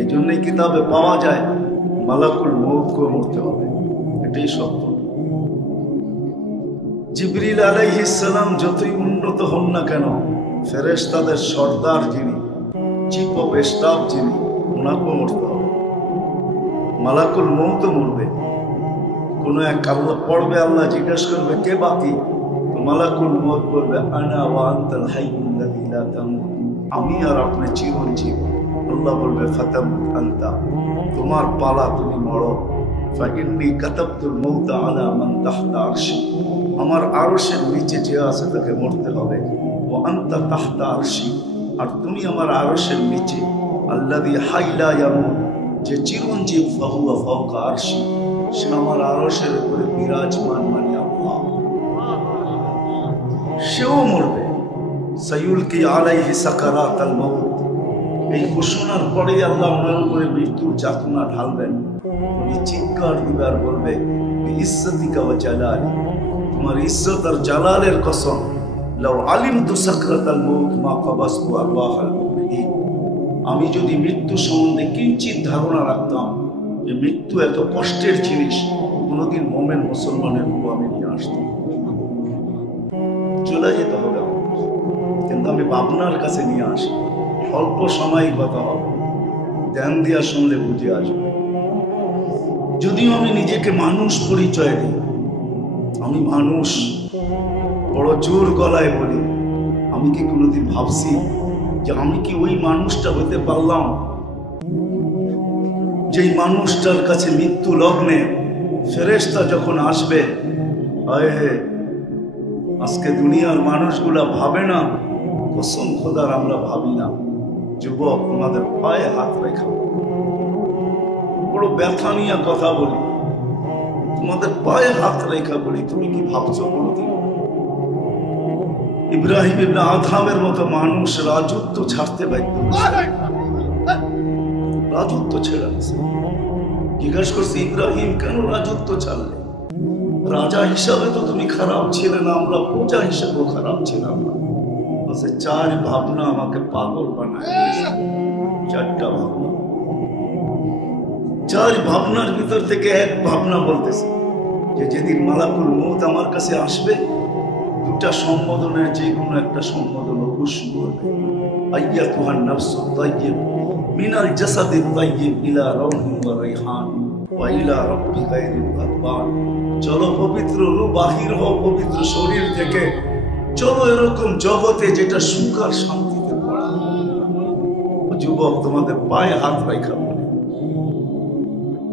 এই জন্যই কিতাবে পাওয়া যায় মালাকুল মউতকে মরতে হবে, এটাই সত্য। জিবরিল আলাইহিস সালাম যতই উন্নত হন না কেন, ফেরেশতাদের সর্দার যিনি, চিফ অফ স্টাফ যিনি, ওনাকেও মরতে হবে। মালাকুল মউতও মরবে। কোনো এক আল্লাহ পড়বে, আল্লাহ জিজ্ঞেস করবে কে বাকি, তো মালাকুল মউত বলবে আনা ওয়া আনতাল হাইয়ুল্লাযী লা তামুত, আমি আর আপনি চিরঞ্জীব। আল্লাহ বলবে ফাতামুত আনতা, তোমার পালা, তুমি মরো। ফাইন্নী কাতাবতুল মউতা আলা মান তাহতা আরশি, আমার আরশের নিচে যে আছে তাকে মরতে হবে। ওয়া আনতা তাহতা আরশি, আর তুমি আমার আরশের নিচে। আল্লাযী হাইলা ইয়ামুত, যে চিরঞ্জীব, ফাহুয়া ফাওকা আরশি, সে আমার আরশের উপরে বিরাজমান, মানে আল্লাহ, সেও মরবে। সাইয়ুলকি আলাইহি সাকারাতাল মাউত, এই ঘোষণার পরেই আল্লাহ ওনার উপরে মৃত্যুর যাতনা ঢালবেন। উনি চিৎকার দিবে আর বলবে ইজ্জতিকা ওয়া জালালি, তোমার ইজ্জত আর জালালের কসম, লাউ আলিমতু সাকরাতাল মাউত মা কাবাসতু আরওয়াহাল মুমিনিন, আমি যদি মৃত্যু সম্বন্ধে কিঞ্চিত ধারণা রাখতাম যে মৃত্যু এত কষ্টের জিনিস, কোনোদিন মোমেন মুসলমানের রূপ আমি নিয়ে আসতাম। চলে যেতে হবে, কিন্তু আমি ভাবনার কাছে নিয়ে আসি। অল্প সময় কথা হবে, ধ্যান দিয়া শুনলে বুঝে আসবে। যদিও আমি নিজেকে মানুষ পরিচয় দিই, আমি মানুষ, বড় জোর গলায় বলি, আমি কি কোনোদিন ভাবছি যে আমি কি ওই মানুষটা হতে পারলাম যেই মানুষটার কাছে মৃত্যু লগ্নে ফেরেশতা যখন আসবে, আজকে দুনিয়ার মানুষগুলা ভাবে না, কসম খোদার আমরা ভাবি না। যুবক, তোমাদের পায়ে হাত রেখা, বড় ব্যথা নিয়ে কথা বলি, তোমাদের পায়ে হাত রেখা বলি, তুমি কি ভাবছো কোনদিন ইব্রাহিম ইবনে আদহামের মতো মানুষ রাজত্ব ছাড়তে বাধ্য, রাজত্ব ছেড়ে গেছে? জিজ্ঞাসা করছে ইব্রাহিম কেন রাজত্ব ছাড়লে? রাজা হিসাবে তো তুমি খারাপ ছিলে না, আমরা প্রজা হিসাবেও খারাপ ছিলাম না। চার ভাবনা আমাকে পাগল বানায়। চারটা ভাবনা, চার ভাবনার ভিতর থেকে এক ভাবনা বলতেছে যে যেদিন মালাকুল মউত আমার কাছে আসবে, দুটা সম্বোধনের যে কোনো একটা সম্বোধন অবশ্যই করবে। আইয়াতুহান নাফসুত তাইয়্যিব মিনাল জাসাদিত তাইয়্যিব ইলা রাউহিন ওয়া রাইহান ওয়া ইলা রাব্বি গায়রিল গাদবান, চলো পবিত্র রূহ বাহির হও পবিত্র শরীর থেকে, চলো এরকম জগতে যেটা সুখ আর শান্তিতে ভরা। যুবক, তোমাদের পায়ে হাত রাখা বলে,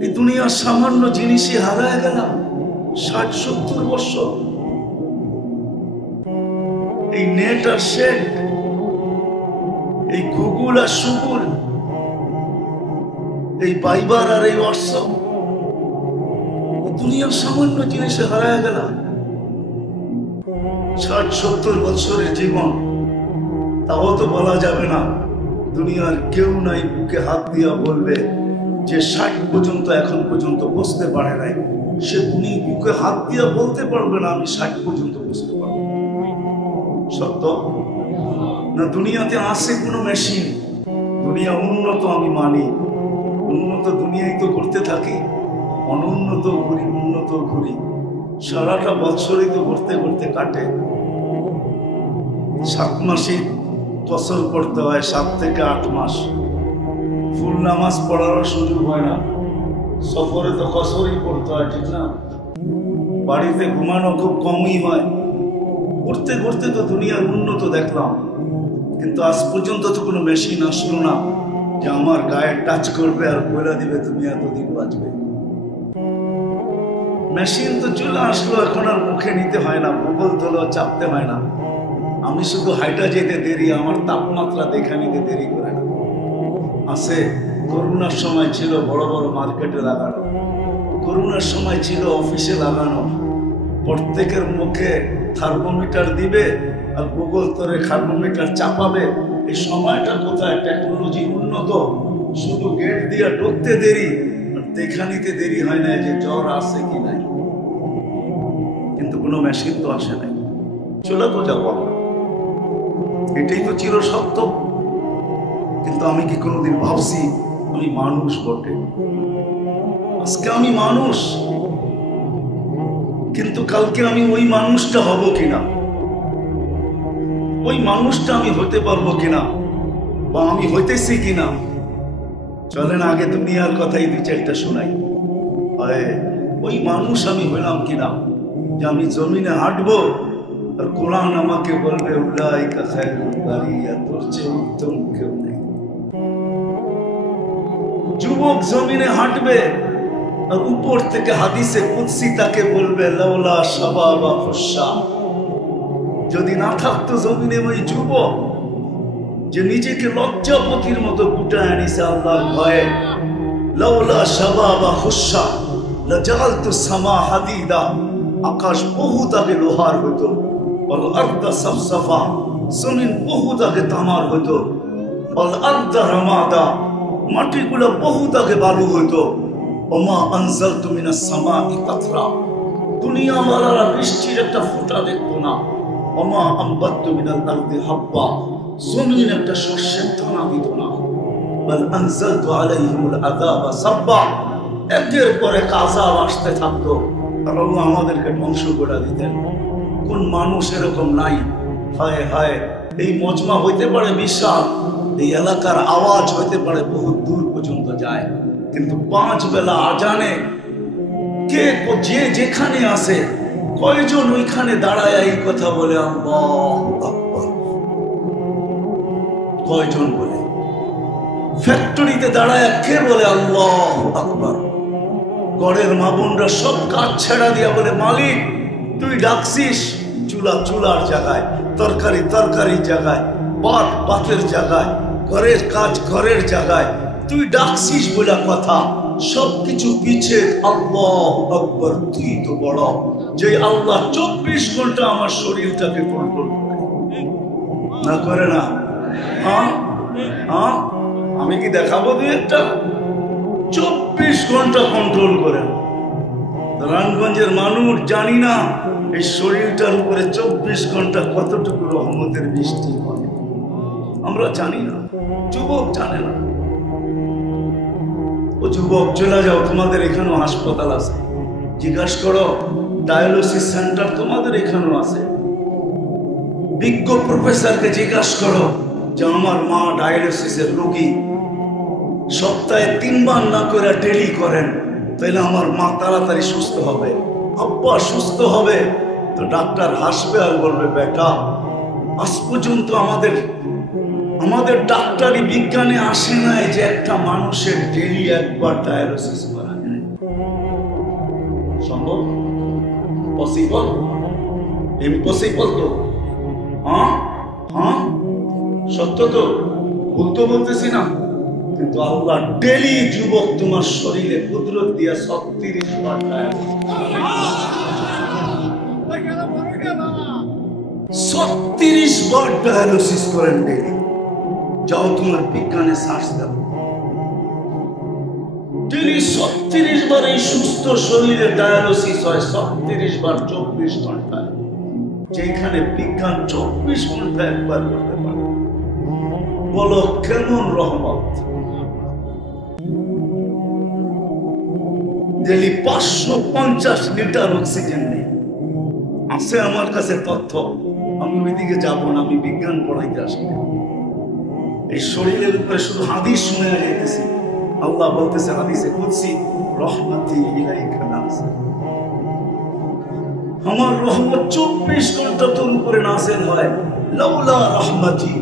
এই দুনিয়ার সামান্য জিনিসই হারায় গেলাম ৬০-৭০ বছর। এই নেট আর সেট, এই গুগল আর সুগুল, এই বাইবার আর এই হোয়াটসঅ্যাপ, দুনিয়ার সামান্য জিনিসে হারায় গেলাম ৬০-৭০ বছরের জীবন। তাও তো বলা যাবে না, দুনিয়ার কেউ নাই বুকে হাত দিয়া বলবে যে ৬০ পর্যন্ত এখন পর্যন্ত বসতে পারে নাই, সে উনি বুকে হাত দিয়া বলতে পারবে না আমি ৬০ পর্যন্ত বসতে পারবো। সত্য না? দুনিয়াতে আসে কোনো মেশিন, দুনিয়া উন্নত আমি মানি, উন্নত দুনিয়ায় তো করতে থাকি, অনুন্নত ঘুরি, উন্নত ঘুরি, সারাটা বছরই তো ঘুরতে ঘুরতে কাটে। 7 মাসই কসর পড়তে হয়, 7 থেকে 8 মাস ফুল নামাজ পড়ারও সুযোগ হয় না। সফরে তো কসরই পড়তে হয়, ঠিক না? বাড়িতে ঘুমানো খুব কমই হয়। ঘুরতে ঘুরতে তো দুনিয়ার উন্নত দেখলাম, কিন্তু আজ পর্যন্ত তো কোনো মেশিন আসলো না যে আমার গায়ে টাচ করবে আর বলে দিবে তুমি এতদিন বাঁচবে। মেশিন তো চলে আসলো, এখন আর মুখে নিতে হয় না, গুগল তোলো, চাপতে হয় না। আমি শুধু হাইটা যেতে দেরি, আমার তাপমাত্রা দেখা নিতে দেরি করে না। আছে, করোনার সময় ছিল বড় বড় মার্কেটে লাগানো, করোনার সময় ছিল অফিসে লাগানো, প্রত্যেকের মুখে থার্মোমিটার দিবে আর গুগল তোরে থার্মোমিটার চাপাবে। এই সময়টা কোথায়? টেকনোলজি উন্নত, শুধু গেট দিয়ে ঢুকতে দেরি, দেখা নিতে দেরি হয় না যে জ্বর আসে কি নাই। কিন্তু কোনো মেশিন তো আসে নাই, চলে তো যাবো আমরা, এটাই তো চিরসত্য। কিন্তু আমি কি কোনোদিন ভাবছি আমি মানুষ বটে? আজকে আমি মানুষ, কিন্তু কালকে আমি ওই মানুষটা হব কিনা, ওই মানুষটা আমি হতে পারবো কিনা, বা আমি হইতেছি কিনা। চলেন আগে দুনিয়ার কথাই দুই চারটা শোনাই। ওই মানুষ আমি হইলাম কিনা, যে আমি জমিনে হাঁটবো আর কোরআন আমাকে বলবে উলাইকা খায়রুল বারিয়া, তোর চেয়ে উত্তম কেউ নেই। যুবক জমিনে হাঁটবে আর উপর থেকে হাদিসে কুদসি তাকে বলবে লাউলা শাবাবা খুশা, যদি না থাকতো জমিনে ওই যুবক যে নিজেকে লজ্জাপতির মতো গুটায় আনিছে আল্লাহর ভয়ে, লাউলা শাবাবা খুশা লাজালতু সামা হাদিদা, আকাশ বহুত আগে লোহার হতো, ওয়াল আরদা সাফসাফা, জমিন বহুত আগে তামার হতো, ওয়াল আরদা রামাদা, মাটিগুলো বহুত আগে বালু হতো, ওমা আনজালতু মিনাস সামাই কাতরা, দুনিয়া ওয়ালারা বৃষ্টির একটা ফোঁটা দেখতো না, ওমা আমবাতু মিনাল আরদি হাব্বা, জমিন একটা শস্যের দানা দিত না, বাল আনজালতু আলাইহিমুল আযাবা সাব্বা, একের পর এক আযাব আসতে থাকতো, আর আল্লাহ আমাদেরকে ধ্বংস করে দিতেন। কোন মানুষ এরকম নাই? হায় হায়, এই মজমা হইতে পারে বিশাল, এই এলাকার আওয়াজ হইতে পারে বহুত দূর পর্যন্ত যায়, কিন্তু 5 বেলা আজানে কে যে যেখানে আসে কয়জন ওইখানে দাঁড়ায় এই কথা বলে আল্লাহু আকবার? কয়জন বলে? ফ্যাক্টরিতে দাঁড়ায় কে বলে আল্লাহু আকবার? গড়ের মা বোনরা সব কাজ ছেড়া দিয়া বলে মালিক তুই ডাকছিস, চুলা চুলার জায়গায়, তরকারি তরকারির জায়গায়, ভাত ভাতের জায়গায়, ঘরের কাজ ঘরের জায়গায়, তুই ডাকছিস বলে কথা, সবকিছু পিছে আল্লাহু আকবার, তুই তো বড়, যে আল্লাহ 24 ঘন্টা আমার শরীরটাকে কন্ট্রোল করে না, করে না? আমি কি দেখাবো দুই একটা? 24 ঘন্টা কন্ট্রোল করেন। রামগঞ্জের মানুষ জানি না এই শরীরটার উপরে 24 ঘন্টা কতটুকু রহমতের বৃষ্টি হয়, আমরা জানি না, যুবক জানে না। ও যুবক, চলে যাও, তোমাদের এখানেও হাসপাতাল আছে, জিজ্ঞাসা করো, ডায়ালিসিস সেন্টার তোমাদের এখানেও আছে। বিজ্ঞ প্রফেসরকে জিজ্ঞাসা করো যে আমার মা ডায়ালিসিসের রোগী, সপ্তাহে 3 বার না করে ডেলি করেন, তাহলে আমার মা তাড়াতাড়ি সুস্থ হবে, আব্বা সুস্থ হবে। তো ডাক্তার হাসবে আর বলবে বেটা, আজ পর্যন্ত আমাদের ডাক্তারি বিজ্ঞানে আসে নাই যে একটা মানুষের ডেলি একবার ডায়ালিসিস করা যায়। সম্ভব? পসিবল? ইম্পসিবল তো? সত্য তো, ভুল তো বলতেছি না, কিন্তু আল্লাহ ডেলি যুবক তোমার শরীরে কুদরত দিয়া 36 বার 36 বার ডায়ালিসিস করেন ডেলি। যাও তোমার বিজ্ঞানে সার্চ দাও, ডেলি 36 বার এই সুস্থ শরীরে ডায়ালিসিস হয়, 36 বার 24 ঘন্টায়, যেখানে বিজ্ঞান 24 ঘন্টা একবার করতে পারে। বলো কেমন রহমত! ডেলি 550 লিটার অক্সিজেন নেই। আছে আমার কাছে তথ্য, আমি ওইদিকে যাবো না, আমি বিজ্ঞান পড়াইতে আসি। এই শরীরের উপরে শুধু হাদিস শুনে যেতেছি। আল্লাহ বলতেছে হাদিসে কুদসি, রহমতি ইলাইকা নাযিল, আমার রহমত 24 ঘন্টা তোর উপরে নাযিল হয়। লাউলা রহমতি,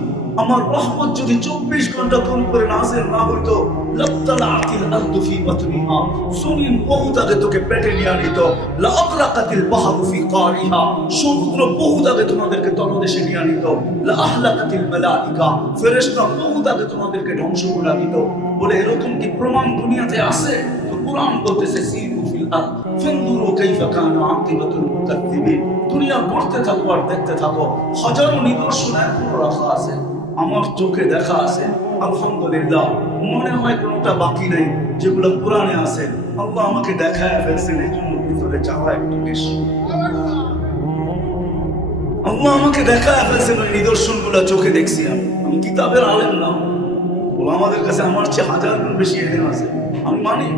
আমার রহমত যদি 24 ঘন্টা তোর উপরে নাযিল না হইতো, লাত্তালাতিল আরদু ফি বাতনিহা, জমিন বহুত আগে তোকে পেটে নিয়ে নিত। লাআগরাকাতিল বাহরু ফি কারিহা, সমুদ্র বহুত আগে তোমাদেরকে তলদেশে নিয়ে নিত। লাআহলাকাতিল মালাইকা, ফেরেশতা বহুত আগে তোমাদেরকে ধ্বংস করে দিত। বলে এরকম কি প্রমাণ দুনিয়াতে আছে? তো কোরআন বলতেছে সিরু ফিল আরদ ফানজুরু কাইফা কানা আকিবাতুল মুকাজ্জিবিন। দুনিয়া করতে থাকো আর দেখতে থাকো, হাজারো নিদর্শন এখনো রাখা আছে, আমার চোখে দেখা আছে। আলহামদুলিল্লাহ, মনে হয় কোনটা বাকি নেই, যেগুলো কোরআনে আছে। আল্লাহ আমাকে দেখায় ফেলছেন, এই জন্য ভিতরে চাওয়া একটু বেশি। আল্লাহ আমাকে দেখায় ফেলছেন, ওই নিদর্শন গুলা চোখে দেখছি। আমি কিতাবের আলেম না, ওলামাদের কাছে আমার চেয়ে হাজার গুণ বেশি এলেম আছে, আমি মানি,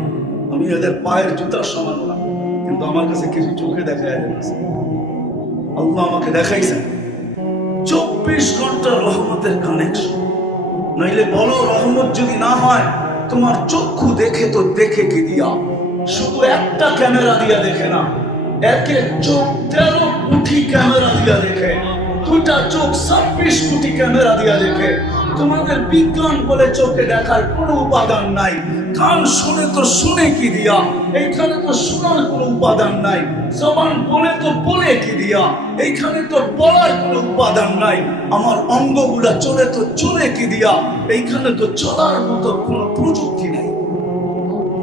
আমি এদের পায়ের জুতার সমান না, কিন্তু আমার কাছে কিছু চোখে দেখা এলেম আছে। আল্লাহ আমাকে দেখাইছেন 24 ঘন্টা রহমতের কানেকশন। নইলে বলো রহমত যদি না হয়, তোমার চক্ষু দেখে তো দেখে কি দিয়া? শুধু একটা ক্যামেরা দিয়া দেখে না, একে চোখ 13 কোটি ক্যামেরা দিয়া দেখে, দুটা চোখ 26 কোটি ক্যামেরা দিয়া দেখে। তোমাদের বিজ্ঞান বলে চোখে দেখার কোনো উপাদান নাই, কান শুনে তো শুনে কি দিয়া? এইখানে তো শোনার কোনো উপাদান নাই। জবান বলে তো বলে কি দিয়া? এইখানে তো বলার কোনো উপাদান নাই। আমার অঙ্গগুলা চলে তো চলে কি দিয়া? এইখানে তো চলার মতো কোনো প্রযুক্তি নাই,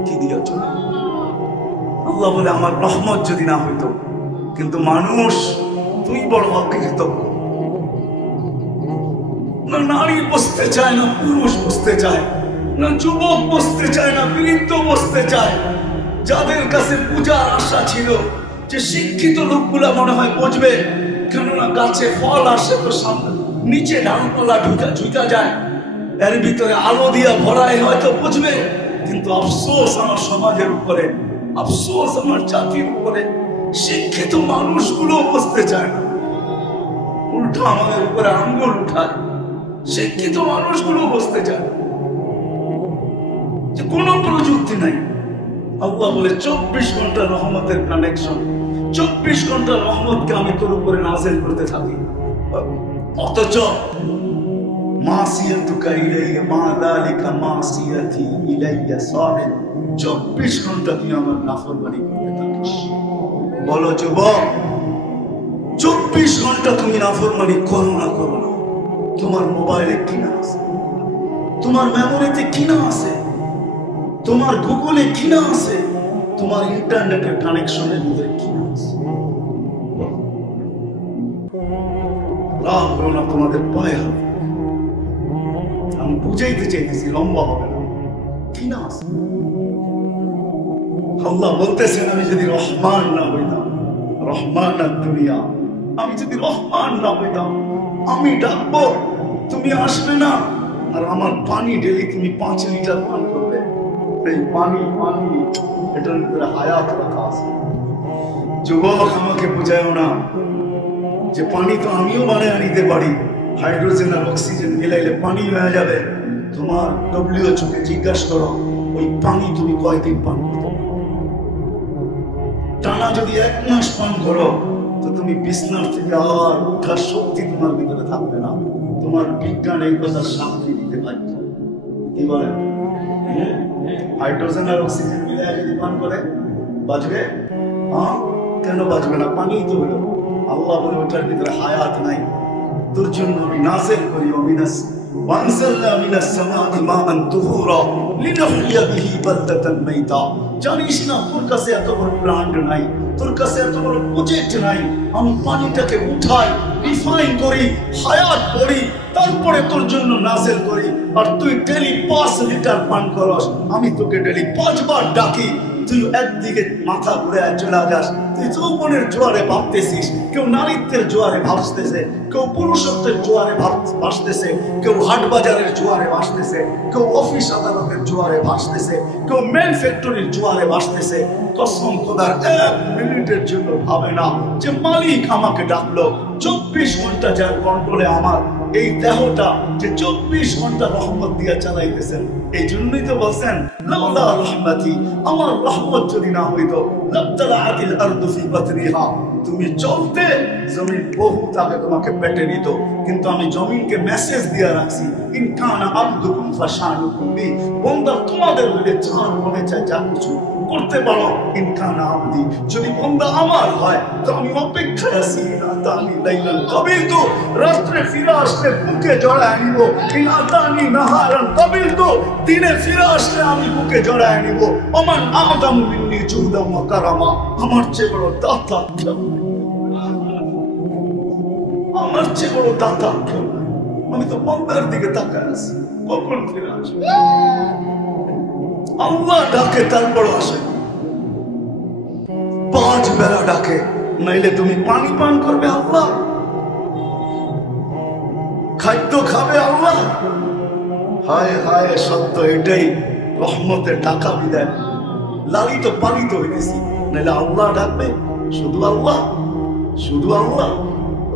কি দিয়া চলে? আল্লাহ বলে আমার রহমত যদি না হইতো। কিন্তু মানুষ, তুই বড় অকৃতজ্ঞ। না নারী বসতে চায়, না পুরুষ বসতে চায়, না যুবক বসতে চায়, না বৃদ্ধ বসতে চায়। যাদের কাছে পূজার আশা ছিল যে শিক্ষিত লোকগুলা মনে হয় বুঝবে, কেননা গাছে ফল আসে তো সামনে নিচে ডালপালা ঝুঁকা যায়, এর ভিতরে আলো দিয়া ভরায়, হয়তো বুঝবে। কিন্তু আফসোস আমার সমাজের উপরে, আফসোস আমার জাতির উপরে, শিক্ষিত মানুষগুলো বসতে চায় না, উল্টা আমাদের উপরে আঙ্গুল উঠায়। শিক্ষিত মানুষগুলো বসতে চায়, যে কোনো প্রযুক্তি নাই। আল্লাহ বলে 24 ঘন্টা রহমতের কানেকশন, 24 ঘন্টা রহমতকে আমি তোর উপরে নাযিল করতে থাকি। অথচ মাসিয়াতুকা ইলাইয়া মা যালিকা মাসিয়াতি ইলাইয়া সাবির, 24 ঘন্টা তুই আমার নাফরমানি করতে থাকিস। বলো যুবক, 24 ঘন্টা তুমি নাফরমানি করো না, করো না। তোমার মোবাইলে কিনা আছে, তোমার মেমোরিতে কিনা আছে, তোমার গুগলে কিনা আছে, তোমার ইন্টারনেটের কানেকশনের মধ্যে কিনা আছে। রাগ করো না, তোমাদের পায়ে হবে। আমি বুঝাইতে চাইতেছি, লম্বা হবে না। কিনা আছে। আল্লাহ বলতেছেন, আমি যদি রহমান না হইতাম, রহমান আর দুনিয়া, আমি যদি রহমান না হইতাম, আমি ডাকবো, তুমি আসবে না। আর আমার পানি ডেলি তুমি 5 লিটার পান করবে। এই পানি এটার ভিতরে হায়াত রাখা আছে। যুবক, আমাকে বুঝায়ও না যে পানি তো আমিও বানিয়ে আনিতে পারি, হাইড্রোজেন আর অক্সিজেন মিলাইলে পানি হয়ে যাবে। তোমার WHO কে জিজ্ঞাসা করো, ওই পানি তুমি কয়দিন পান করো? টানা যদি 1 মাস পান করো, তো তুমি বিছনার থেকে আর উঠার শক্তি তোমার ভিতরে থাকবে না। তোমার বিজ্ঞান এই কথা সাক্ষী দিতে বাধ্য। কি বলে? হাইড্রোজেন আর অক্সিজেন মিলে যদি পান করে বাঁচবে? কেন বাঁচবে না? পানি তো হলো। আল্লাহ বলে ওটার ভিতরে হায়াত নাই। তোর জন্য আমি নাযিল করি, ওয়ানজালনা মিনাস সামাই মাআন তুহুরা লিনুহইয়া বিহি বালদাতান মাইতা। জানিস না তোর কাছে এত বড় প্ল্যান্ট নাই, তোর কাছে এত বড় প্রজেক্ট নাই। আমি পানিটাকে উঠাই, রিফাইন করি, হায়াত করি, তারপরে তোর জন্য নাযিল করি। আর তুই ডেলি 5 লিটার পান করস, আমি তোকে ডেলি 5 বার ডাকি। তুই একদিকে মাথা ঘুরে চলে যাস। তুই যৌবনের জোয়ারে ভাবতেছিস, কেউ নারীত্বের জোয়ারে ভাসতেছে, কেউ পুরুষত্বের জোয়ারে ভাসতেছে, কেউ হাট বাজারের জোয়ারে ভাসতেছে, কেউ অফিস আদালতের জোয়ারে ভাসতেছে, কেউ মেন ফ্যাক্টরির জোয়ারে ভাসতেছে। কসম খোদার 1 মিনিটের জন্য ভাবে না যে মালিক আমাকে ডাকলো। 24 ঘন্টা যার কন্ট্রোলে আমার এই দেহটা, যে 24 ঘন্টা রহমত দিয়ে চালাইতেছেন। এই জন্যই তো বলছেন, লাউলা রহমতি, আমার রহমত যদি না হইতো, লাবতালাআতিল আরদু ফি বাতনিহা, তুমি চলতে জমিন বহুত আগে তোমাকে পেটে নিত। কিন্তু আমি জমিনকে মেসেজ দিয়ে রাখছি, ইন কানা আবদুকুম ফাশানুকুম বি, বান্দা তোমাদের হলে যার মনে চায় যা কিছু করতে পারো। ইন কানা আবদি, যদি বান্দা আমার হয় তো আমি অপেক্ষায় আছি। আতানি লাইলান কাবিলতু, রাত্রে ফিরে আসলে বুকে জড়ায় নিব। ইন আতানি নাহারান কাবিলতু, দিনে ফিরে আসলে আমি বুকে জড়ায় নিব। ওমান আদামু মিন্নি জুহদাম ওয়া কারামা, আমার চেয়ে বড় দাতা কেউ নাই, আমার চেয়ে বড় দাতা কেউ নাই। আমি তো বান্দার দিকে তাকায় আছি, কখন ফিরে আসবে। আল্লাহ ডাকে, তারপর আসে। 5 বেলা ডাকে, নাইলে তুমি পানি পান করবে আল্লাহ, খাদ্য খাবে আল্লাহ, হায় হায়, সত্য এটাই। রহমতের টাকা বিদায়, লালিত পালিত হইতেছি, নাহলে আল্লাহ ডাকবে, শুধু আল্লাহ, শুধু আল্লাহ।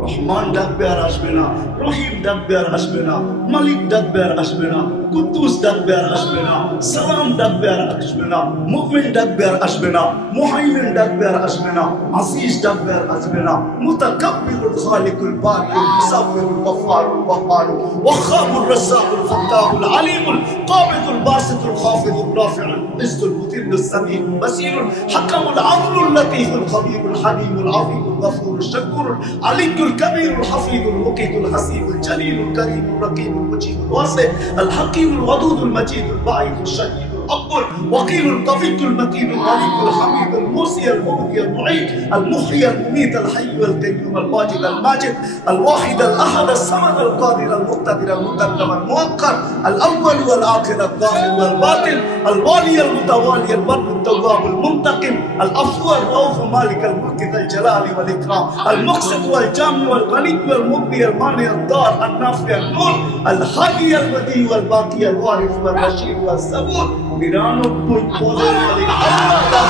রহমান ডাকবে আর আসবে না, রহিম ডাকবে আর আসবে না, মালিক ডাকবে আর আসবে না, কুদ্দুস ডাকবে আর আসবে না, সালাম ডাকবে আর আসবে না, মুমিন ডাকবে আর আসবে না, মুহাইমিন ডাকবে আর আসবে না, আজিজ ডাকবে আর আসবে না, মুতাকাব্বিরুল খালিকুল বারিউল মুসাফিরুল গফফারুল ওয়াহ্হারুল ওয়াহ্হাবুর রাজ্জাকুল ফাত্তাহুল আলিমুল কাবিদুল বাসিতুল খাফিদুর রাফিউল ইজ্জুল মুতিল্লুস সামিউল বাসীরুল হাকামুল আদলুল লতীফুল খবীরুল হালিমুল আফীফুল গফুরুশ শাকুরুল আলিকুল কবীরুল হাফীজুল মুকিতুল হাসীবুল জলিলুল করিমুল রকিবুল মুজিবুল ওয়াসি আল হাকীমুল ওয়াদুদুল মজিদুল বাঈদুল শাহীদুল أقبل وقيل القفيق المتين الملك الحميد الموسي المبدي المعيد المحيي المميت الحي القيوم الواجد الماجد الواحد الأحد الصمد القادر المقتدر المقدم المؤخر الأول والآخر الظاهر والباطن الوالي المتوالي البر التواب المنتقم العفو الرؤوف مالك الملك ذا الجلال والإكرام المقسط والجامع والغني والمغني المانع الضار النافع النور الحي البديع والباقي الوارث والرشيد والصبور 99 পদের মালিক আল্লাহ।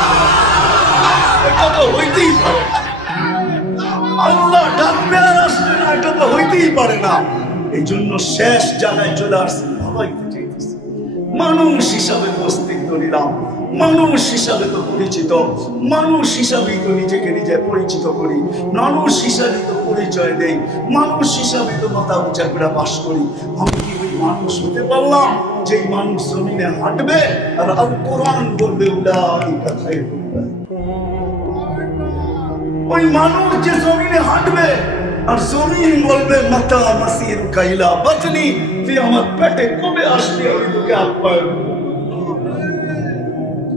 এটা তো হইতেই পারে, আল্লাহ ডাকবে আর আসবে না, এটা তো হইতেই পারে না। এই জন্য শেষ জায়গায় চলে আসছে, ভাবাইতে চাইতেছে। মানুষ হিসাবে অস্তিত্ব নিলাম, মানুষ হিসাবে তো পরিচিত, মানুষ হিসাবেই তো নিজেকে নিজে পরিচিত করি, মানুষ হিসাবে তো পরিচয় দেই, মানুষ হিসাবে তো মাথা উঁচা করে বাস করি। আমি কি ওই মানুষ হতে পারলাম যেই মানুষ জমিনে হাঁটবে আর আল কোরআন বলবে উলাইকা খায়রুল বারিয়া? ওই মানুষ যে জমিনে হাঁটবে আর জমিন বলবে মাতা মাসির কাইলা বাতনি, তুই আমার পেটে কবে আসবি, আমি তোকে আপ্যায়ন করব।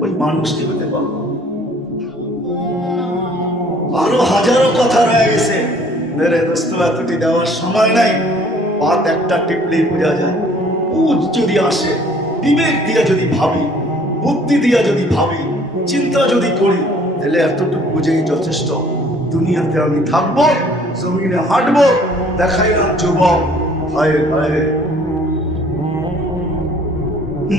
ওই মানুষটি হতে পারবো? আরো হাজারো কথা রয়ে গেছে, মেরে দোস্ত এতটি দেওয়ার সময় নাই। বাত একটা টিপলেই বোঝা যায়। বুঝ যদি আসে, বিবেক দিয়া যদি ভাবি, বুদ্ধি দিয়া যদি ভাবি, চিন্তা যদি করি, তাহলে এতটুকু বুঝেই যথেষ্ট। দুনিয়াতে আমি থাকবো, জমিনে হাঁটবো, দেখাই না যুবক। হায় হায়,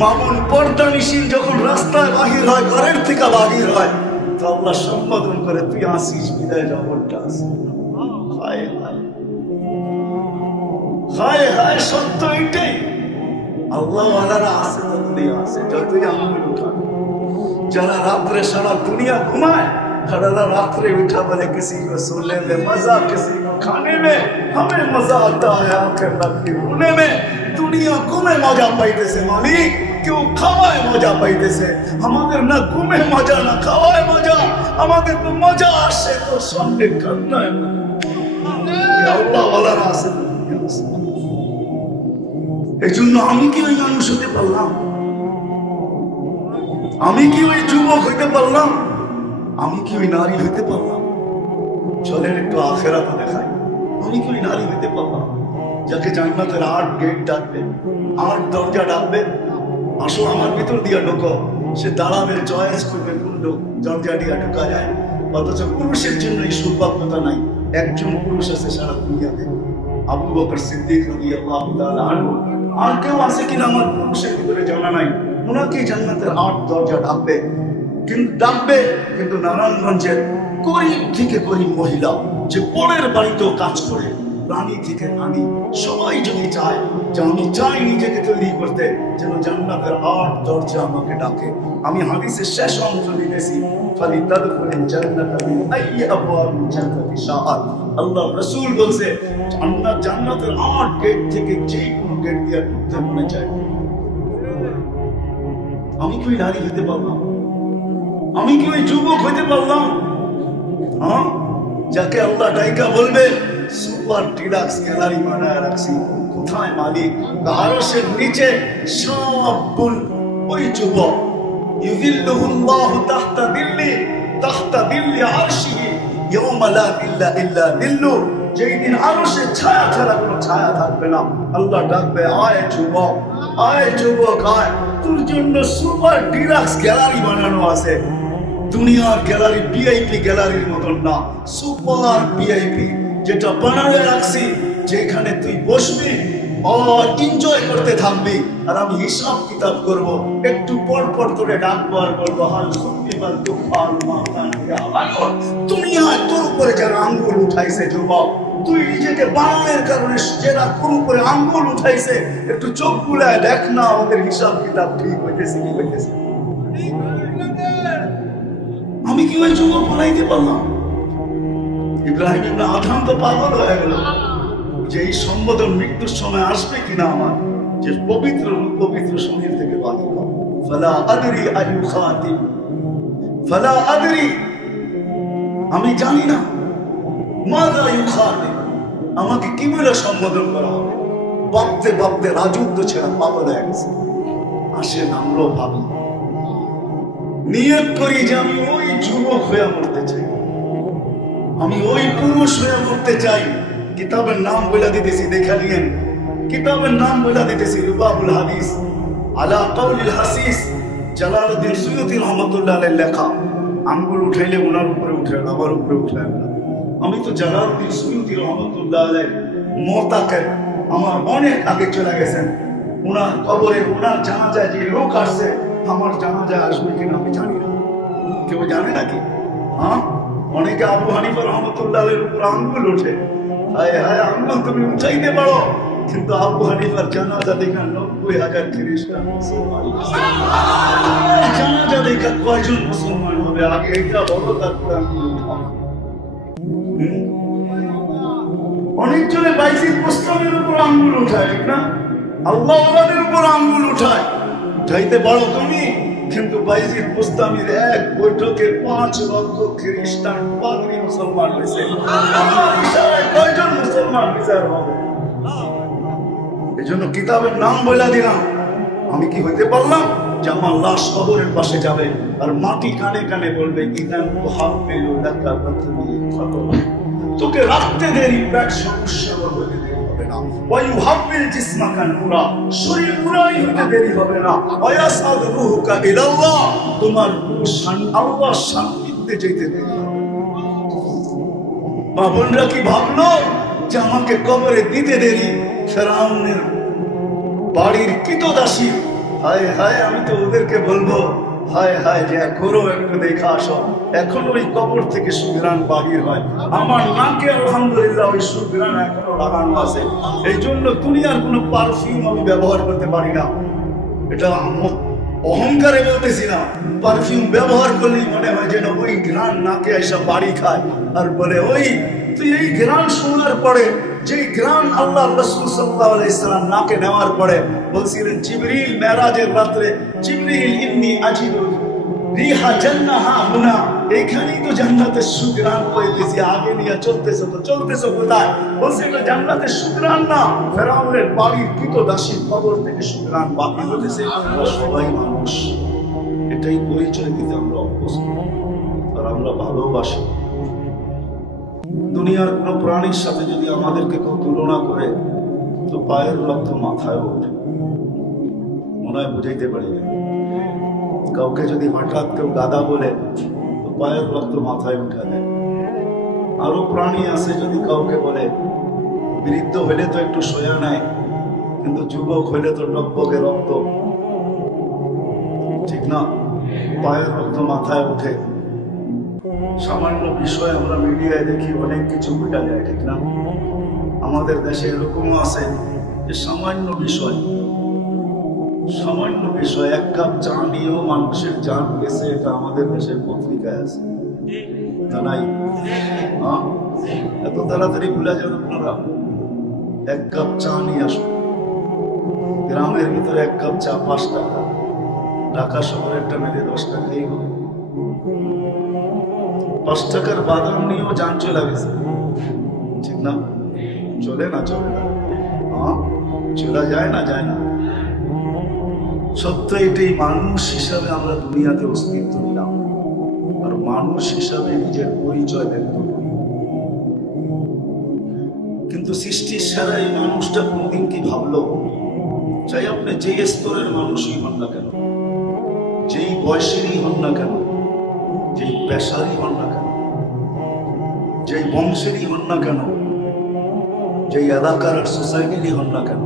মামুন পর্দানিশীল যখন রাস্তায় বাহির হয়, ঘরের থেকে বাহির হয়, তো আল্লাহ সম্বোধন করে, তুই আসিস, বিদায় যাবটা আসি। হায় হায় হায় হায়, সত্য এটাই। আল্লাহ ওয়ালারা আছে তো দুনিয়া আছে, যতই আঙ্গুল উঠা। যারা রাত্রে সারা দুনিয়া ঘুমায়, সারা রাত্রে উঠা বলে किसी को सोने में मजा, किसी को खाने में, हमें मजा आता है आंखें बंद के रोने में। দুনিয়া ঘুমে মজা পাইতেছে মালিক, কেউ খাওয়ায় মজা পাইতেছে। আমাদের না ঘুমে মজা, না খাওয়ায় মজা, আমাদের তো মজা আসে তো সঙ্গে কান্নায়। আল্লাহ ওয়ালারা আছে। এই জন্য আমি কি ওই মানুষ হতে পারলাম? আমি কি ওই যুবক হইতে পারলাম? আমি কি ওই নারী হইতে পারলাম? চলেন একটু আখেরাতে দেখাই। আমি কি ওই নারী হইতে পারলাম যাকে জান্নাতের 8 গেট ডাকবে, 8 দরজা ডাকবে, আসো আমার ভিতর দিয়া ঢোকো। সে দাঁড়াবে, চয়েস করবে কোন দরজা দিয়া ঢোকা যায়। অথচ পুরুষের জন্য এই সৌভাগ্যতা নাই। একজন পুরুষ আছে সারা দুনিয়াতে, আবু বকর সিদ্দিক রাদিয়াল্লাহু তাআলা আনহু। আর কেউ আছে কিনা আমার পুরুষের ভিতরে জানা নাই। ওনাকে জান্নাতের 8 দরজা ডাকবে, কিন্তু নারায়ণগঞ্জের গরিব থেকে গরিব মহিলা, যে পরের বাড়িতেও কাজ করে, রানী থেকে রানী, সবাই যদি চায় যে আমি চাই নিজেকে তৈরি করতে, যেন জান্নাতের 8 দরজা আমাকে ডাকে। আমি হাদিসের শেষ অংশ লিখেছি, ফালিতাদখুলিল জান্নাতা মিন আইয়ি আবওয়াবিল জান্নাতি শাআত। আল্লাহ রাসূল বলছে, জান্নাতের 8 গেট থেকে যে কোনো গেট দিয়ে ঢুকতে মনে চায়। আমি কি নারী হতে পারলাম? আমি কি ওই যুবক হইতে পারলাম? হ্যাঁ, যাকে আল্লাহ ডাইকা বলবে সুপার ডিলাক্স গ্যালারি বানায় রাখছি। কোথায় মালিক? আরশের নিচে সব ওই যুবক। ইউযিল্লুহুল্লাহু তাহতা দিল্লি আরশিহি ইয়াওমা লা দিল্লা ইল্লা দিল্লু। যেই দিন আরশের ছায়া ছাড়া কোনো ছায়া থাকবে না, আল্লাহ ডাকবে, আয় যুবক, আয় যুবক, আয়, তোর জন্য সুপার ডিলাক্স গ্যালারি বানানো আছে। দুনিয়ার গ্যালারি ভিআইপি গ্যালারির মতন না, সুপার ভিআইপি, যেটা বানালে রাখছি, যেখানে তুই বসবি এনজয় করতে থাকবি আর আমি হিসাব কিতাব করব। একটু পর পর তোরে ডাকবো আর বলবো হাল শুনতে পারতো তুমি আজ তোর উপরে যারা আঙ্গুল উঠাইছে যুবক, তুই নিজেকে বানানোর কারণে যারা তোর উপরে আঙ্গুল উঠাইছে, একটু চোখ গুলায় দেখ না ওদের হিসাব কিতাব ঠিক হইতেছে কি হইতেছে। আমি কি ওই যুবক বানাইতে পারলাম? ইব্রাহিম ইবনে আদম তো পাগল হয়ে গেল যে এই সম্বোধন মৃত্যুর সময় আসবে কিনা আমার, যে পবিত্র পবিত্র শরীর থেকে বাহির হবে। ফালা আদরি আয়ু খাতিম, ফালা আদরি, আমি জানি না মাযা ইউখাতিম, আমাকে কি বলে সম্বোধন করা হবে। ভাবতে ভাবতে রাজত্ব ছেড়ে পাগল হয়ে গেছে। আসেন আমরাও ভাবি, নিয়ত করি যে আমি ওই যুবক হয়ে মরতে চাই, আমি ওই পুরুষ হয়ে মরতে চাই। কিতাবের নাম বলে দিতেছি, দেখা নিয়েন। কিতাবের নাম বলে দিতেছি, রুবাবুল হাদিস আলা কাউলিল হাসিস, জালালউদ্দিন সুয়ুতী রহমাতুল্লাহ আলাইহির লেখা। আঙ্গুল উঠাইলে ওনার উপরে উঠে, আমার উপরে উঠে না। আমি তো জালালউদ্দিন সুয়ুতী রহমাতুল্লাহ আলাইহির মোতাকে আমার অনেক আগে চলে গেছেন। ওনার কবরে ওনার জানাজায় যে লোক আসছে, আমার জানাজায় আসবে কিনা আমি জানি না। কেউ জানে নাকি? হ্যাঁ, অনেকে আবু হানিফা রহমাতুল্লাহ আলাইহির উপর আঙ্গুল ওঠে। হায় হায়, আঙ্গুল তুমি উঠাইতে পারো, কিন্তু আবু হানিফার জানাজা দেখা 90,000 খ্রিস্টান মুসলমান, জানাজা দেখা কয়জন মুসলমান হবে? আগে এটা বলো, তারপরে আঙ্গুল উঠাও। অনেকজনে বাইজিদ বুস্তামির উপর আঙ্গুল উঠায়, ঠিক না? আল্লাহ ওয়ালাদের উপর আঙ্গুল উঠায়। উঠাইতে পারো তুমি, কিন্তু বাইজিদ বুস্তামির এক বৈঠকে 5 লক্ষ খ্রিস্টান পাদ্রী মুসলমান হয়েছে। কয়জন মুসলমান বিচার হবে? এই জন্য কিতাবের নাম বলে দিলাম। আমি কি হইতে পারলাম যে আমার লাশ কবরের পাশে যাবে আর মাটি কানে কানে বলবে ইদান ওহাব্বিলু লাকা বাতনি খাতবা, তোকে রাখতে দেরি, পেট সমস্যা হবে না। ওয়া ইউহাব্বিল জিসমাকা নুরা, শরীর নুরানি হতে দেরি হবে না। ওয়া ইয়াসাদু রূহুকা ইলাল্লাহ, তোমার রূহ আল্লাহর সান্নিধ্যে যেতে দেরি হবে। মা বোনরা কি ভাবলো যে আমাকে কবরে দিতে দেরি? ফেরাউনের বাড়ির কৃতদাসী, হায় হায়, আমি তো ওদেরকে বলবো হায় হায় যে করো একটু দেখা আসো। এখন ওই কবর থেকে সুঘ্রাণ বাহির হয়, আমার নাকে আলহামদুলিল্লাহ ওই সুঘ্রাণ এখনো লাগানো আছে। এই জন্য দুনিয়ার কোনো পারফিউম আমি ব্যবহার করতে পারি না। এটা অহংকারে বলতেছি না, পারফিউম ব্যবহার করলেই মনে হয় যেন ওই ঘ্রাণ নাকে এসে বাড়ি খায় আর বলে ওই তুই এই ঘ্রাণ শোনার পরে, যেই ঘ্রাণ আল্লাহ রাসূল সাল্লাল্লাহু আলাইহি সাল্লাম নাকে নেওয়ার পরে বলছিলেন জিবরিল মেরাজের রাতে, জিবরিল ইন্নী আজিদু রিহা জান্নাহা হুনা, এইখানেই তো জান্নাতের সুঘ্রাণ পাইতেছি। আগে নিয়ে চলতেছো কোথায়? বলছে এটা জান্নাতের সুঘ্রাণ না, ফেরাউনের বাড়ির কৃতদাসীর কবর থেকে সুঘ্রাণ বাকি হতেছে। সবাই মানুষ, এটাই পরিচয় দিতে আমরা অভ্যস্ত আর আমরা ভালোবাসি। দুনিয়ার কোন প্রাণীর সাথে যদি আমাদেরকে কেউ তুলনা করে তো পায়ের রক্ত মাথায় ওঠে। মনে হয় বুঝাইতে পারি না। কাউকে যদি হঠাৎ কেউ গাদা বলে তো পায়ের রক্ত মাথায় উঠে দেয়। আরো প্রাণী আছে যদি কাউকে বলে, বৃদ্ধ হইলে তো একটু সয়া নেয়, কিন্তু যুবক হইলে তো টকবকে রক্ত, ঠিক না? পায়ের রক্ত মাথায় উঠে। সামান্য বিষয় আমরা মিডিয়ায় দেখি অনেক কিছু বোঝা যায়, ঠিক না? আমাদের দেশে এরকমও আছে যে সামান্য বিষয় এক কাপ চা নিয়েও মানুষের জান গেছে, এটা আমাদের দেশের পত্রিকায় আছে, তা নাই? এত তাড়াতাড়ি ভুলে যান আপনারা? এক কাপ চা নিয়ে আসুন, গ্রামের ভিতরে এক কাপ চা 5 টাকা, ঢাকা শহরেরটা মেরে 10 টাকাই হবে। 5 টাকার বাদাম নিয়েও জান চলে গেছে, ঠিক না? চলে না? চলা যায় না? সত্য এটাই, মানুষ হিসাবে আমরা দুনিয়াতে অস্তিত্ব নিলাম আর মানুষ হিসাবে নিজের পরিচয় ব্যক্ত করি। কিন্তু সৃষ্টির সারা এই মানুষটা কোনদিন কি ভাবলো, চাই আপনি যে স্তরের মানুষই হন না কেন, যেই বয়সেরই হন না কেন, যেই পেশারই হন না কেন, যেই বংশেরই হন না কেন, যেই এলাকার সোসাইটিরই হন না কেন,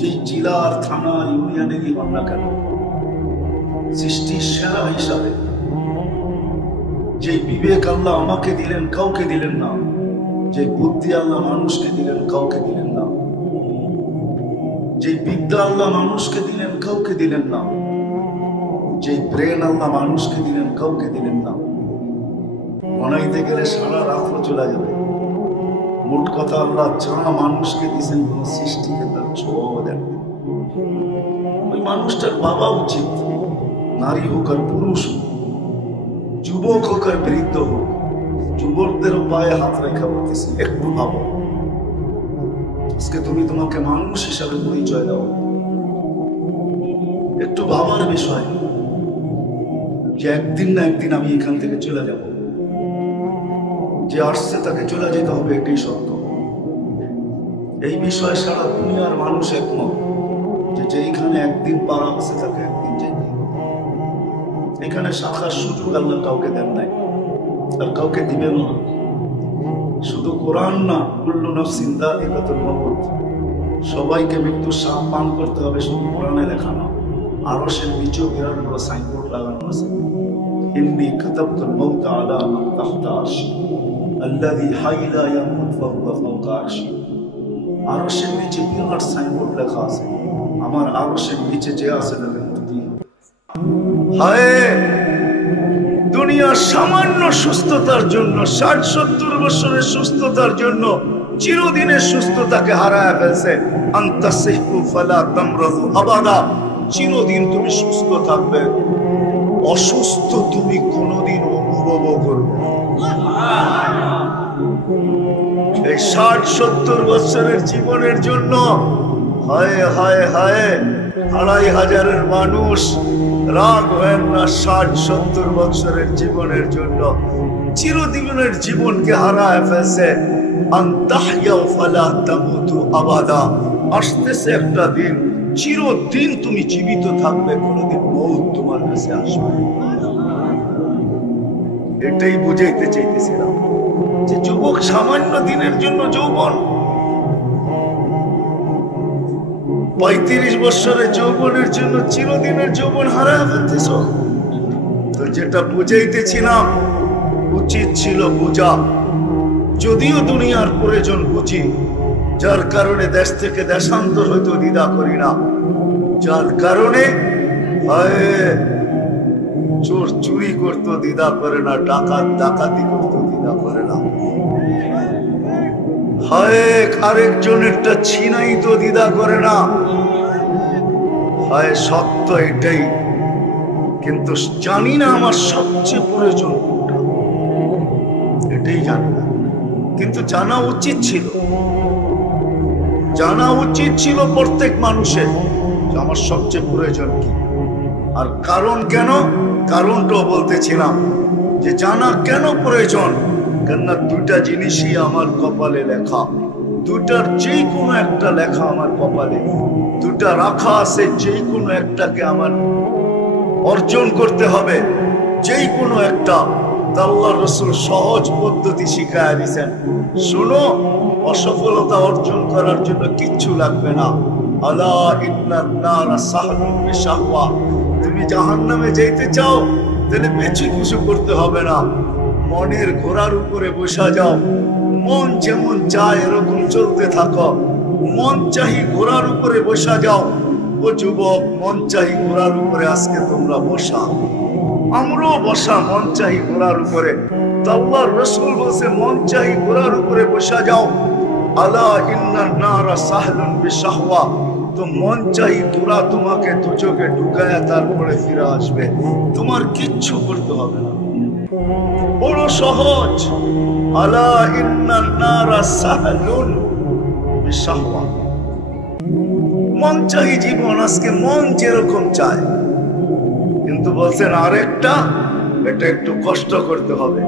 যেই জেলার থানা ইউনিয়নেরই হন না কেন, সৃষ্টির সেরা হিসাবে যে বিবেক আল্লাহ আমাকে দিলেন কাউকে দিলেন না, যে বুদ্ধি আল্লাহ মানুষকে দিলেন কাউকে দিলেন না, যে বিদ্যা আল্লাহ মানুষকে দিলেন কাউকে দিলেন না, যে ব্রেন আল্লাহ মানুষকে দিলেন কাউকে দিলেন না। বানাইতে গেলে সারা রাত্র চলে যাবে। মোট কথা আল্লাহ যা মানুষকে দিয়েছেন কোন সৃষ্টিকে তার ছোঁয়াও দেন। ওই মানুষটার বাবা উচিত, নারী হোক আর পুরুষ হোক, যুবক হোক আর বৃদ্ধ হোক, যুবকদের পায়ে হাত রেখা বলতেছি, একটু ভাবো আজকে তুমি তোমাকে মানুষ হিসাবে পরিচয় দাও। একটু ভাবার বিষয় যে একদিন না একদিন আমি এখান থেকে চলে যাব। যে আসছে তাকে চলে যেতে হবে, এটাই সত্য। এই বিষয়ে সারা দুনিয়ার মানুষ একমত যে যেইখানে একদিন পারা হচ্ছে তাকে একদিন যেতে হবে। এখানে শাখার সুযোগ আল্লাহ কাউকে দেন নাই, আর কাউকে দিবেন না। শুধু কোরআন না, কুল্লু নাফসিন যায়িকাতুল মাউত, সবাইকে মৃত্যুর স্বাদ পান করতে হবে, শুধু কোরআনে লেখা না। আরশের নিচেও বিরাট বড় সাইনবোর্ড লাগানো আছে, ইন্নী কাতাবতুল মাউত আলা মান তাহতা আরশি আল্লাযী হাইয়া লা ইয়ামুত ফাহুয়া ফাওকা আরশি। আরশের নিচে বিরাট সাইনবোর্ড লেখা আছে, আমার আরশের নিচে যে আছে তাকে মুক্তি। হায় দুনিয়ার সামান্য সুস্থতার জন্য, ৬০-৭০ বছরের সুস্থতার জন্য চিরদিনের সুস্থতাকে হারায় ফেলছে। আনতাসিহু ফালা তামরাদু আবাদা, চিরদিন তুমি সুস্থ থাকবে, অসুস্থ তুমি কোনোদিন অনুভব করবে। এই ৬০-৭০ বছরের জীবনের জন্য হায় হায় হায় ২৫০০০ মানুষ রাগ হয় না। ৬০-৭০ বছরের জীবনের জন্য চিরদিনের জীবনকে হারায় ফেলছে। আনতাহইয়াউ ফালা তামুতু আবাদা, আসতেছে একটা দিন, চিরদিন তুমি জীবিত থাকবে, কোনোদিন মউত তোমার কাছে আসবে। এটাই বুঝাইতে চাইতেছিলাম যে যুবক সামান্য দিনের জন্য যৌবন, ৩৫ বছরের যৌবনের জন্য চিরদিনের যৌবন হারায় ফেলতেছ। তো যেটা বুঝাইতেছিলাম উচিত ছিল বুঝা, যদিও দুনিয়ার প্রয়োজন বুঝি, যার কারণে দেশ থেকে দেশান্তর হইতে দ্বিধা করি না, যার কারণে চোর চুরি করতে দ্বিধা করে না, ডাকাত ডাকাতি করতে দ্বিধা করে না, হায় আরেকজনেরটা ছিনাই তো দ্বিধা করে না। হায় সত্য এটাই, কিন্তু জানি না আমার সবচেয়ে প্রয়োজন কোনটা, এটাই জানি না। কিন্তু জানা উচিত ছিল, জানা উচিত ছিল প্রত্যেক মানুষের যে আমার সবচেয়ে প্রয়োজন কি, আর কারণ কেন, কারণটাও বলতেছিলাম যে জানা কেন প্রয়োজন। কেননা দুইটা জিনিসই আমার কপালে লেখা, দুটার যেই কোনো একটা লেখা আমার কপালে, দুটা রাখা আছে, যেই কোনো একটাকে আমার অর্জন করতে হবে, যেই কোনো একটা। আল্লাহর রাসূল সহজ পদ্ধতি শিখায়া দিয়েছেন, শুনো, অসফলতা অর্জন করার জন্য কিচ্ছু লাগবে না। আলা ইন্নান নারা সাহলুন বিশাহওয়া, তুমি জাহান্নামে যেতে চাও তাহলে বেশি কিছু করতে হবে না, মনের ঘোড়ার উপরে বসা যাও, মন যেমন চায় এরকম চলতে থাকো। মন চাহি ঘোড়ার উপরে বসা যাও। ও যুবক, মন চাহি ঘোড়ার উপরে আজকে তোমরা বসা, আমরাও বসা মন চাহি ঘোড়ার উপরে। আল্লাহর রাসূল বলছে মন চাহি ঘোড়ার উপরে বসা যাও। আলা ইন্নান নারা সাহলুন বিশাহওয়া, তো মন চাহি ঘোড়া তোমাকে দুচোখে ঢুকায় তারপরে ফিরে আসবে, তোমার কিচ্ছু করতে হবে না, বড় সহজ। আলা ইন্নান নারা সাহলুন বিশাহওয়া, মন চাহি জীবন আজকে মন যেরকম চায়, কিন্তু বলছেন আরেকটা, এটা একটু কষ্ট করতে হবে।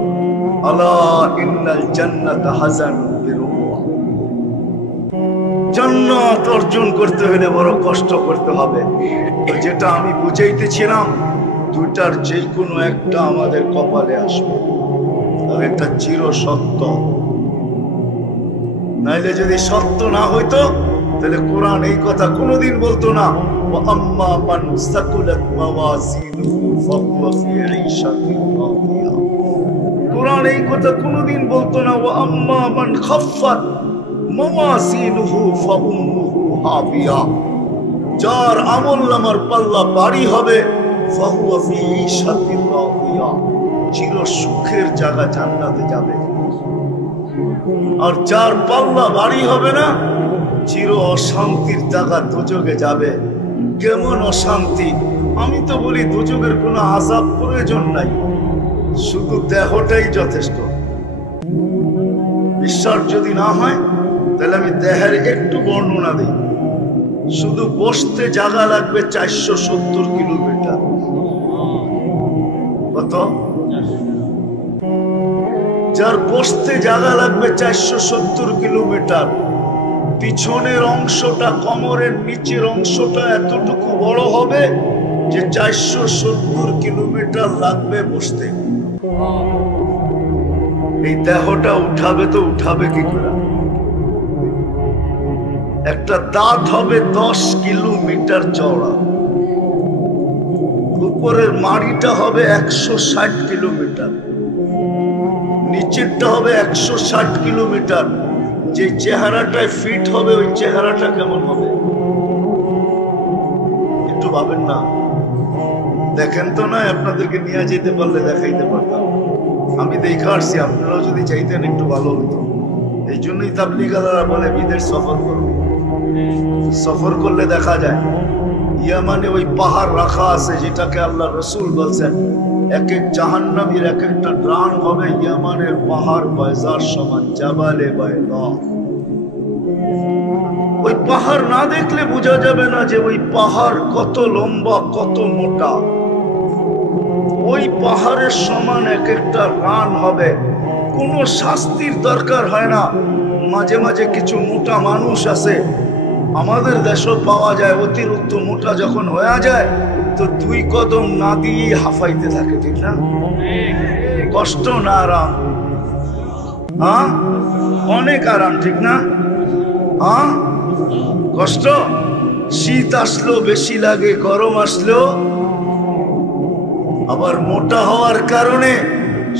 আলা ইন্নাল জান্নাতা হাযানুন বিরুহা, জান্নাত অর্জন করতে হলে বড় কষ্ট করতে হবে। তো যেটা আমি বুঝাইতেছিলাম, দুটার যে কোনো একটা আমাদের কপালে আসবে, আর একটা চির সত্য। নাইলে যদি সত্য না হইতো তাহলে কোরআন এই কথা কোনোদিন বলতো না ওয়া আম্মা মান সাকুলাত মাওয়াজিনুহু ফাহুয়া ফি ঈশাতিন রাদিয়া। কোরআন এই কথা কোনোদিন বলতো না ওয়া আম্মা মান খাফফাত মাওয়াজিনুহু ফাউম্মুহু হাবিয়া। যার আমলনামার পাল্লা ভারী হবে ফাহুয়া ফি ঈশাতিন রাদিয়া, চির সুখের জায়গা জান্নাতে যাবে। আর যার পাল্লা ভারী হবে না, চির অশান্তির জায়গা দোজখে যাবে। কেমন অশান্তি? আমি তো বলি দোজখের কোনো আযাব প্রয়োজন নাই, শুধু দেহটাই যথেষ্ট। বিশ্বাস যদি না হয় তাহলে আমি দেহের একটু বর্ণনা দিই। শুধু বসতে জায়গা লাগবে 470 কিলোমিটার। কত? যার বসতে জায়গা লাগবে 470 কিলোমিটার, পিছনের অংশটা, কোমরের নিচের অংশটা এতটুকু বড় হবে যে 470 কিলোমিটার লাগবে বসতে। এই দেহটা উঠাবে তো উঠাবে কি করে? একটা দাঁত হবে 10 কিলোমিটার চওড়া, উপরের মাড়িটা হবে 160 কিলোমিটার, নিচেরটা হবে 160 কিলোমিটার। যে চেহারাটায় ফিট হবে ওই চেহারাটা কেমন হবে একটু ভাবেন না? দেখেন তো না, আপনাদেরকে নিয়ে যেতে পারলে দেখাইতে পারতাম। আমি দেখে আসছি, আপনারাও যদি চাইতেন একটু ভালো হতো। এই জন্যই তাবলীগালারা বলে বিদেশ সফর করো। সফর করলে দেখা যায় ইয়ামানে ওই পাহাড় রাখা আছে যেটাকে আল্লাহ রসুল বলছেন এক এক জাহান্নামীর এক একটা প্রাণ হবে ইয়ামানের পাহাড় বায়জার সমান, জাবালে বায়দা। ওই পাহাড় না দেখলে বোঝা যাবে না যে ওই পাহাড় কত লম্বা, কত মোটা। ওই পাহাড়ের সমান এক একটা রান হবে। কোনো শাস্তির দরকার হয় না। মাঝে মাঝে কিছু মোটা মানুষ আছে, আমাদের দেশও পাওয়া যায়, অতিরিক্ত মোটা যখন হয়ে যায় তো 2 কদম না দিয়ে হাফাইতে থাকে, ঠিক না? কষ্ট না আরাম? হ্যাঁ, অনেক আরাম, ঠিক না? হ্যাঁ, কষ্ট। শীত আসলো বেশি লাগে, গরম আসলো। আবার মোটা হওয়ার কারণে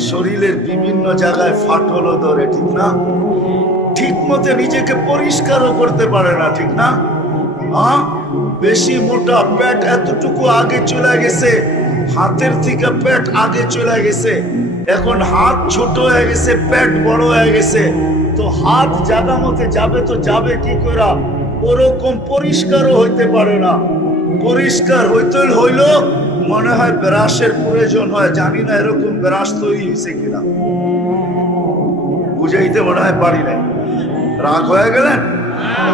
শরীরের বিভিন্ন জায়গায় ফাটলও ধরে, ঠিক না? ঠিক মতো নিজেকে পরিষ্কারও করতে পারে না, ঠিক না? হ্যাঁ, বেশি মোটা, পেট এতটুকু আগে চলে গেছে, হাতের থেকে পেট আগে চলে গেছে। এখন হাত ছোট হয়ে গেছে, পেট বড় হয়ে গেছে, তো হাত জায়গা মতে যাবে তো যাবে কি করে? ওরকম পরিষ্কারও হইতে পারে না। পরিষ্কার হইতে হইল মনে হয় ব্রাশের প্রয়োজন হয়, জানি না এরকম ব্রাশ তৈরি হয়েছে কিনা, বুঝাইতে মনে হয় পারি নাই। রাগ হয়ে গেলেন?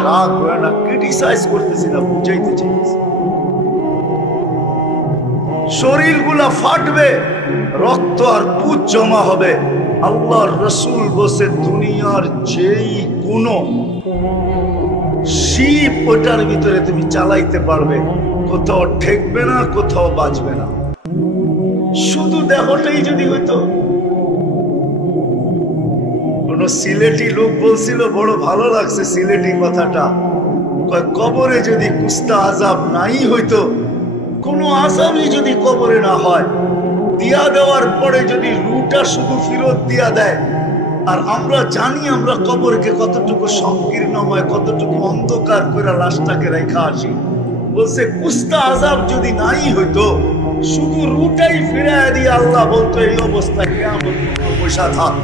রাগ হয়ে না, ক্রিটিসাইজ করতেছি না, বুঝাইতে চাইতেছি। শরীরগুলা ফাটবে, রক্ত আর পুজ জমা হবে। আল্লাহর রসুল বসে দুনিয়ার যেই কোনো শিপ ওটার ভিতরে তুমি চালাইতে পারবে, কোথাও ঠেকবে না, কোথাও বাঁচবে না। শুধু দেহটাই যদি হইতো। কোন সিলেটি লোক বলছিল, বড় ভালো লাগছে সিলেটি কথাটা, কবরে যদি কুস্তা আযাব নাই হইতো, কোনো আযাবই যদি কবরে না হয়, দিয়া দেওয়ার পরে যদি রুটা শুধু ফেরত দিয়া দেয়, আর আমরা জানি আমরা কবরকে কতটুকু সংকীর্ণময়, কতটুকু অন্ধকার করে লাশটাকে রেখা আসি। বলছে কুস্তা আযাব যদি নাই হইতো, শুধু রুটাই ফিরায় দিয়ে আল্লাহ বলতো এই অবস্থা কিয়ামত পয়সা থাক,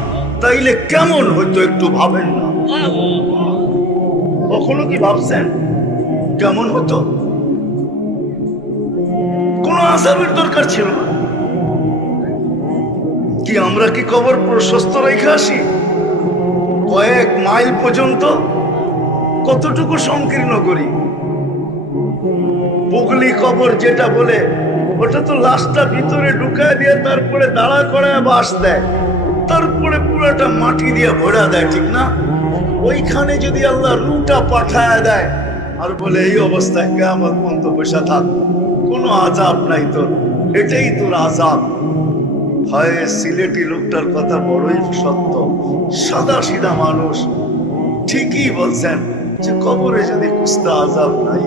তাইলে কেমন হইতো একটু ভাবেন না? কখনো কি ভাবছেন কেমন হতো? কোন আযাবের দরকার ছিল না। কি আমরা কি কবর প্রশস্ত রেখে আসি কয়েক মাইল পর্যন্ত? কতটুকু সংকীর্ণ করি? বুগলি কবর যেটা বলে, ওটা তো লাশটা ভিতরে ঢুকায় দিয়ে তারপরে দাঁড়া করায় বাঁশ দেয়, তারপরে পুরোটা মাটি দিয়ে ভরা দেয়, ঠিক না? ওইখানে যদি আল্লাহ রুটা পাঠায় দেয় আর বলে এই অবস্থায় কিয়ামত পর্যন্ত বসে থাক, কোনো আযাব নাই তোর, এটাই তোর আযাব। হয় সিলেটি লোকটার কথা বড়ই সত্য, সাদা সিধা মানুষ, ঠিকই বলছেন। যে কবরে যদি কুস্তা আযাব নাই,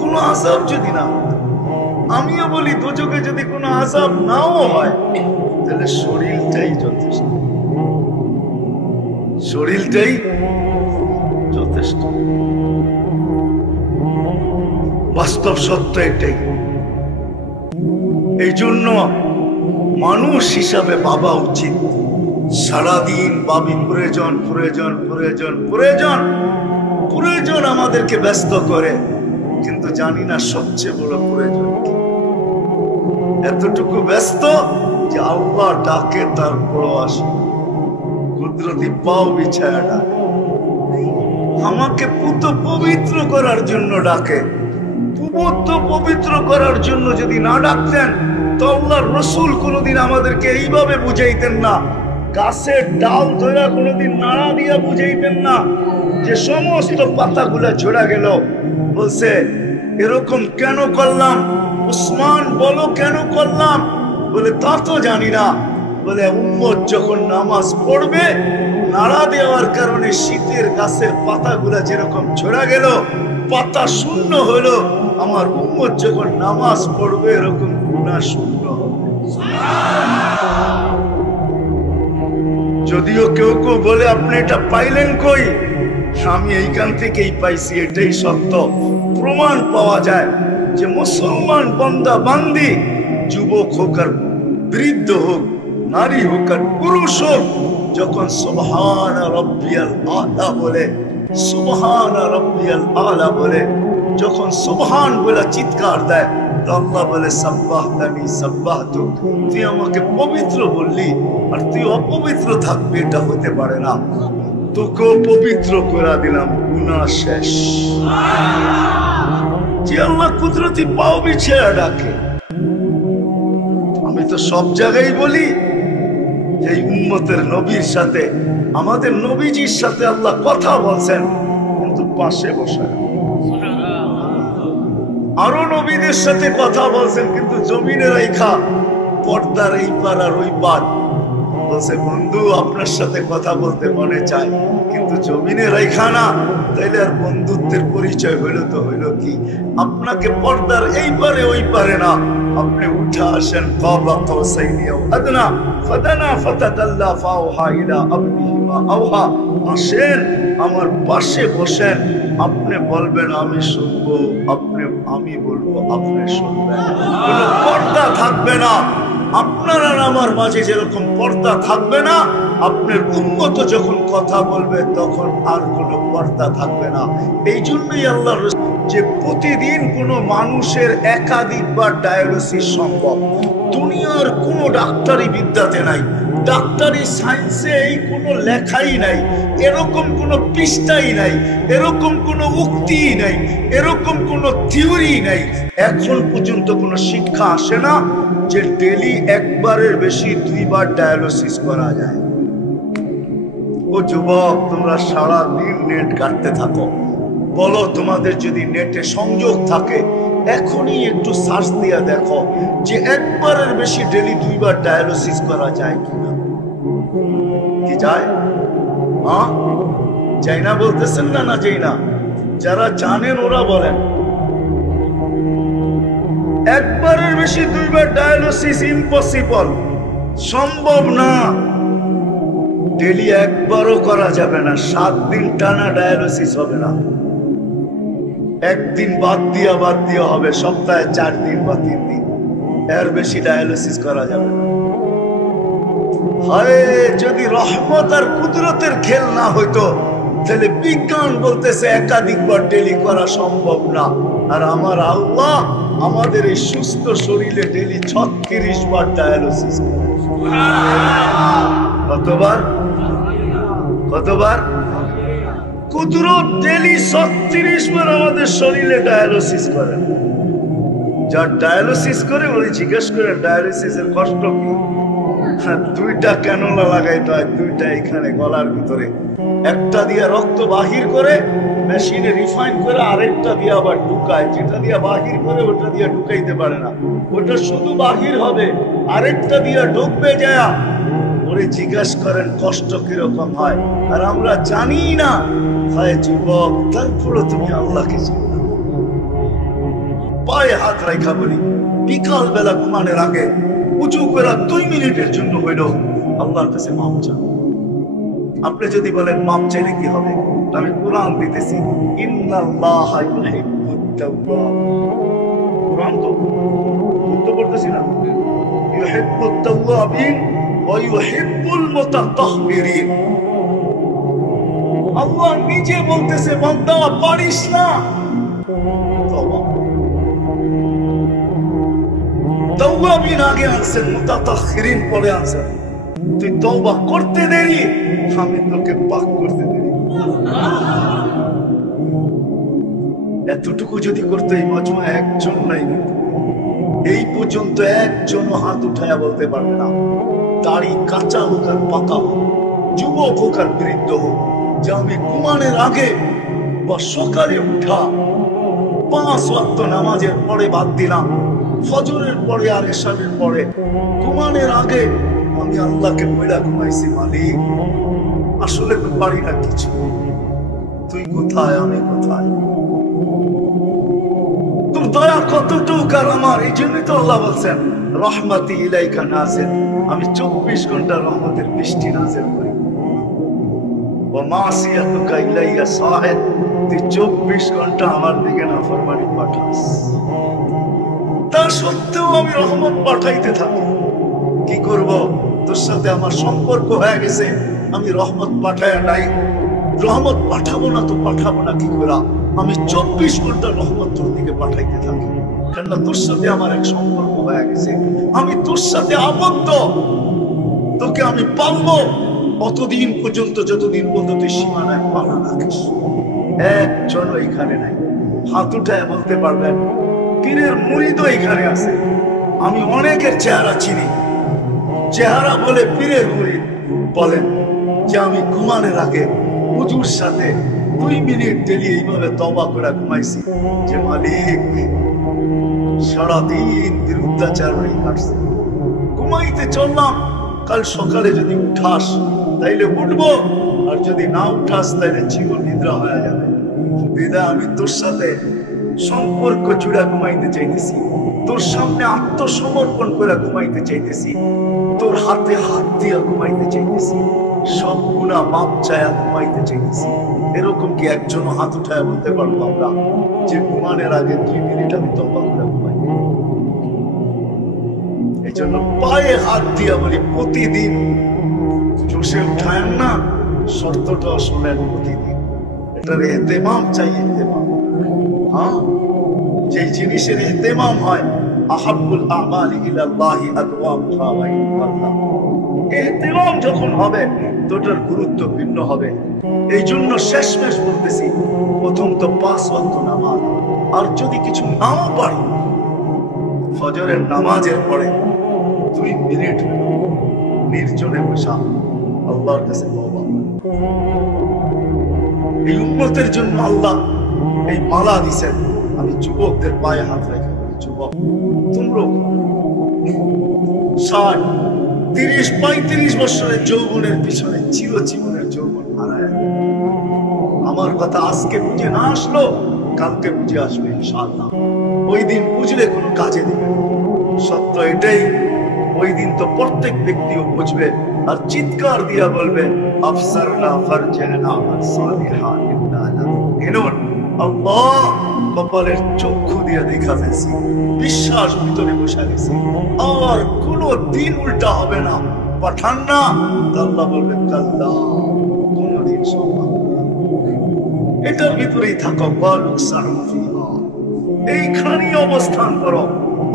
কোনো আযাব যদি না, আমিও বলি দোজখে যদি কোনো আযাব নাও হয়, তাহলে শরীরটাই যথেষ্ট, শরীরটাই যথেষ্ট। বাস্তব সত্য এটাই। এই জন্য মানুষ হিসাবে ভাবা উচিত, সারাদিন ভাবি প্রয়োজন প্রয়োজন প্রয়োজন প্রয়োজন প্রয়োজন আমাদেরকে ব্যস্ত করে, কিন্তু জানি না সবচেয়ে বড় প্রয়োজন কি। এতটুকু ব্যস্ত যে আল্লাহ ডাকে তারপর আসে, কুদরতি পাও বিছায়া ডাকে, আমাকে পুত পবিত্র করার জন্য ডাকে। পুত পবিত্র করার জন্য যদি না ডাকতেন তো আল্লাহর রাসূল কোনোদিন আমাদেরকে এইভাবে বুঝাইতেন না, গাছের ডাল ধরে কোনোদিন নাড়া দিয়া বুঝাইতেন না যে সমস্ত পাতাগুলা ঝরে গেল। বলছে এরকম কেন করলাম উসমান, বলো কেন করলাম? বলে তা তো জানি না। বলে উম্মত যখন নামাজ পড়বে, নাড়া দেওয়ার কারণে শীতের গাছের পাতাগুলা যেরকম ঝরে গেল, পাতা শূন্য হলো, আমার উম্মত যখন নামাজ পড়বে এরকম গুনাহ শূন্য হবে। যদিও কেউ কেউ বলে আপনি এটা পাইলেন কই, আমি এইখান থেকেই পাইছি, এটাই সত্য। প্রমাণ পাওয়া যায় যে মুসলমান বান্দা বান্দি, যুবক হোক আর বৃদ্ধ হোক, নারী হোক আর পুরুষ হোক, যখন সুবহান রাব্বিয়াল আলা বলে, সুবহান রাব্বিয়াল আলা বলে, যখন সুবহান বলে চিৎকার দেয়, তো আল্লাহ বলে সাব্বাহতানি সাব্বাহতুক, তুই আমাকে পবিত্র বললি আর তুই অপবিত্র থাকবি, এটা হতে পারে না, তোকেও পবিত্র করে দিলাম, গুনাহ শেষ। যে আল্লাহ কুদরতি পাও বিছিয়ে ডাকে। আমি তো সব জায়গায় বলি এই উম্মতের নবীর সাথে, আমাদের নবীজির সাথে আল্লাহ কথা বলছেন, কিন্তু পাশে বসে। আরো নবীদের সাথে কথা বলছেন, কিন্তু জমিনে রাইখা পর্দার এই পার আর ওই পার। বলছে বন্ধু আপনার সাথে কথা বলতে মনে চায়, কিন্তু জমিনে রাইখা না, তাইলে আর বন্ধুত্বের পরিচয় হইলো তো হইলো কি? আপনাকে পর্দার এই পারে ওই পারে না, আপনি উঠে আসেন কাবা কাউসাইনি আও আদনা ফাদানা ফাতাদাল্লা ফাওহা ইলা আবদিহি মা আওহা, আসেন আমার পাশে বসেন, আপনি বলবেন আমি শুনবো, আমি বলবো আপনি শুনবেন, কোনো পর্দা থাকবে না। আপনার আর আমার মাঝে যেরকম পর্দা থাকবে না, আপনার উম্মত যখন কথা বলবে তখন আর কোনো পর্দা থাকবে না। এই জন্যই আল্লাহ যে প্রতিদিন কোনো মানুষের একাধিকবার ডায়ালিসিস সম্ভব। দুনিয়ার কোনো ডাক্তারি বিদ্যাতে নাই, ডাক্তারি সায়েন্সে এই কোনো লেখাই নাই, এরকম কোনো পৃষ্ঠাই নাই, এরকম কোনো উক্তিই নাই, এরকম কোনো থিওরি নাই। এখন পর্যন্ত কোনো শিক্ষা আসে না যে ডেলি একবারের বেশি 2 বার ডায়ালিসিস করা যায়। ও যুবক, তোমরা সারা দিন নেট কাটতে থাকো, বলো তোমাদের যদি নেটে সংযোগ থাকে এখনই একটু সার্চ দিয়ে দেখো যে একবারের বেশি ডেলি 2 বার ডায়ালিসিস করা যায় কিনা। কি যায়? হ্যাঁ, যাই না বলতেছেন না? না যাই না? যারা জানেন ওরা বলেন। একবারের বেশি 2 বার ডায়ালিসিস ইম্পসিবল, সম্ভব না। ডেলি একবারও করা যাবে না, 7 দিন টানা ডায়ালিসিস হবে না। একদিন বাদ দিয়া হবে, সপ্তাহে 4 দিন বা 3 দিন, এর বেশি ডায়ালিসিস করা যাবে না। হায়, যদি রহমত আর কুদরতের খেল না হইতো তাহলে বিজ্ঞান বলতেছে একাধিকবার ডেলি করা সম্ভব না, আর আমার আল্লাহ আমাদের এই সুস্থ শরীরে ডেলি 36 বার ডায়ালিসিস করে। কতবার? কুদরত ডেলি 36 বার আমাদের শরীরে ডায়ালিসিস করে। যার ডায়ালিসিস করে বলি জিজ্ঞেস করে ডায়ালিসিসের কষ্ট কি? 2টা ক্যানোলা লাগাইতে হয়, 2টা এখানে গলার ভিতরে, একটা দিয়ে রক্ত বাহির করে মেশিনে রিফাইন করে, আরেকটা দিয়ে আবার ঢুকায়। যেটা দিয়ে বাহির করে ওটা দিয়ে ঢুকাইতে পারে না, ওটা শুধু বাহির হবে, আরেকটা দিয়ে ঢুকবে যায়, ওরে আমারে জিজ্ঞাসা করেন কষ্ট কিরকম হয়, আর আমরা জানি না। হয় যুবক, তারপরে তুমি আল্লাহকে চিনো না। পায়ে হাত রাখা বলি, বিকাল বেলা ঘুমানোর আগে উঁচু করে 2 মিনিটের জন্য হইল আল্লাহর কাছে মাপ চান। আপনি যদি বলেন মাপ চাইলে কি হবে, আমি কোরআন দিতেছি, ইন্নাল্লাহা ইউহিব্বুত তাওয়াব। কোরআন তো পড়তেছি না, ইউহিব্বুত তাওয়াবিন ওয়া ইউহিব্বুল মুতাতাহহিরিন। আল্লাহ নিজে বলতেছে, বান্দা পারিস না, তওবা। তাওয়াবিন আগে আনছেন, মুতাতাহহিরিন পরে আনছেন। তুই তওবা করতে দেরি, আমি তোকে পাক করতে দেরি। এতটুকু যদি করতে এই মজমা একজন নাই, এই পর্যন্ত একজন হাত উঠায়া বলতে পারবে না, দাড়ি কাঁচা হোক আর পাকা হোক, যুবক হোক আর বৃদ্ধ হোক, যে আমি ঘুমানোর আগে বা সকালে উঠা 5 ওয়াক্ত নামাজের পরে বাদ দিলাম, ফজরের পরে আর এশারের পরে ঘুমানোর আগে আমি আল্লাহকে বইলা ঘুমাইছি, মালিক আসলে তো পারি না কিছু, তুই কোথায় আমি কোথায়, তোর দয়া কতটুকু আর আমার। এই জন্যই তো আল্লাহ বলছেন, রহমতি ইলাইকা নাজিল, আমি 24 ঘন্টা রহমতের বৃষ্টি নাজিল করি। ওয়া মাসিয়াতুকা ইলাইয়া সাহিদ, তুই 24 ঘন্টা আমার দিকে নাফরমানি পাঠাস, তা সত্ত্বেও আমি রহমত পাঠাইতে থাকি। কি করব, তোর সাথে আমার সম্পর্ক হয়ে গেছে, আমি রহমত পাঠায় নাই, রহমত পাঠাবো না তো পাঠাবো না কি করে, আমি 24 ঘন্টা রহমত তোর দিকে পাঠাইতে থাকি, কেননা তোর সাথে আমার এক সম্পর্ক হয়ে গেছে, আমি তোর সাথে আবদ্ধ, তোকে আমি পালবো অতদিন পর্যন্ত যতদিন পর্যন্ত তুই সীমানায় পালা রাখিস। একজন এখানে নাই, হাত উঠায় বলতে পারবেন পীরের মুরিদও এখানে আছে। আমি অনেকের চেহারা চিনি, চেহারা বলে পীরের মুরিদ বলেন যে আমি ঘুমানোর আগে হুজুর সাথে 2 মিনিট ডেলি এইভাবে তওবা করে ঘুমাইছি, যে মালিক সারাদিন বিরুদ্ধাচার হয়ে কাটছে, ঘুমাইতে চললাম, কাল সকালে যদি উঠাস তাইলে উঠবো, আর যদি না উঠাস তাইলে চির নিদ্রা হয়ে যাবে। বিদায় আমি তোর সাথে সম্পর্ক জুড়া ঘুমাইতে চাইতেছি, তোর সামনে আত্মসমর্পণ করে ঘুমাইতে চাইতেছি, তোর হাতে হাত দিয়া ঘুমাইতে চাইতেছি, সব গুনাহ মাপ চায়া ঘুমাইতে চাইতেছি। এরকম কি একজন হাত উঠায় বলতে পারবো আমরা যে ঘুমানোর আগে 2 মিনিট আমি তওবা করে ঘুমাই? এই জন্য পায়ে হাত দিয়া বলি, প্রতিদিন জোশে উঠায় না, শর্তটা শোনেন, প্রতিদিন এটার ইহতেমাম চাই, ইহতেমাম। হ্যাঁ, যে জিনিসের ইহতেমাম হয়, আহাব্বুল আমালি ইলাল্লাহি আদওয়ামুহা ওয়া ইনশাআল্লাহ, ইহতেমাম যখন হবে তোটার গুরুত্ব ভিন্ন হবে। এই জন্য শেষমেশ বলতেছি, প্রথম তো 5 ওয়াক্ত নামাজ, আর যদি কিছু নাও পারি ফজরের নামাজের পরে 2 মিনিট নির্জনে বসা আল্লাহর কাছে তওবা। এই উম্মতের জন্য আল্লাহ এই মালা দিয়েছেন। আমি যুবকদের পায়ে হাত রেখে, যুবক তোমরা 60, 30, 35 বছরের যৌবনের পিছনে চিরজীবনের যৌবন হারায়, আমার কথা আজকে বুঝে না আসলো কালকে বুঝে আসবে ইনশাআল্লাহ। ওই দিন বুঝলে কোনো কাজে দিবে। সত্য এটাই, ওই দিন তো প্রত্যেক ব্যক্তিও বুঝবে আর চিৎকার দিয়া বলবে, আফসারনা ফারজানা সালিহা ইন্নানা। এনন আল্লাহ কপালের চক্ষু দিয়া দেখা ফেলছি, বিশ্বাস ভিতরে বসে গেছে, আর কোনো দিন উল্টা হবে না, পাঠান না। আল্লাহ বলবে কাল্লা, কোনদিন সম্ভব না। এটার ভিতরেই থাকো, এইখানেই অবস্থান করো,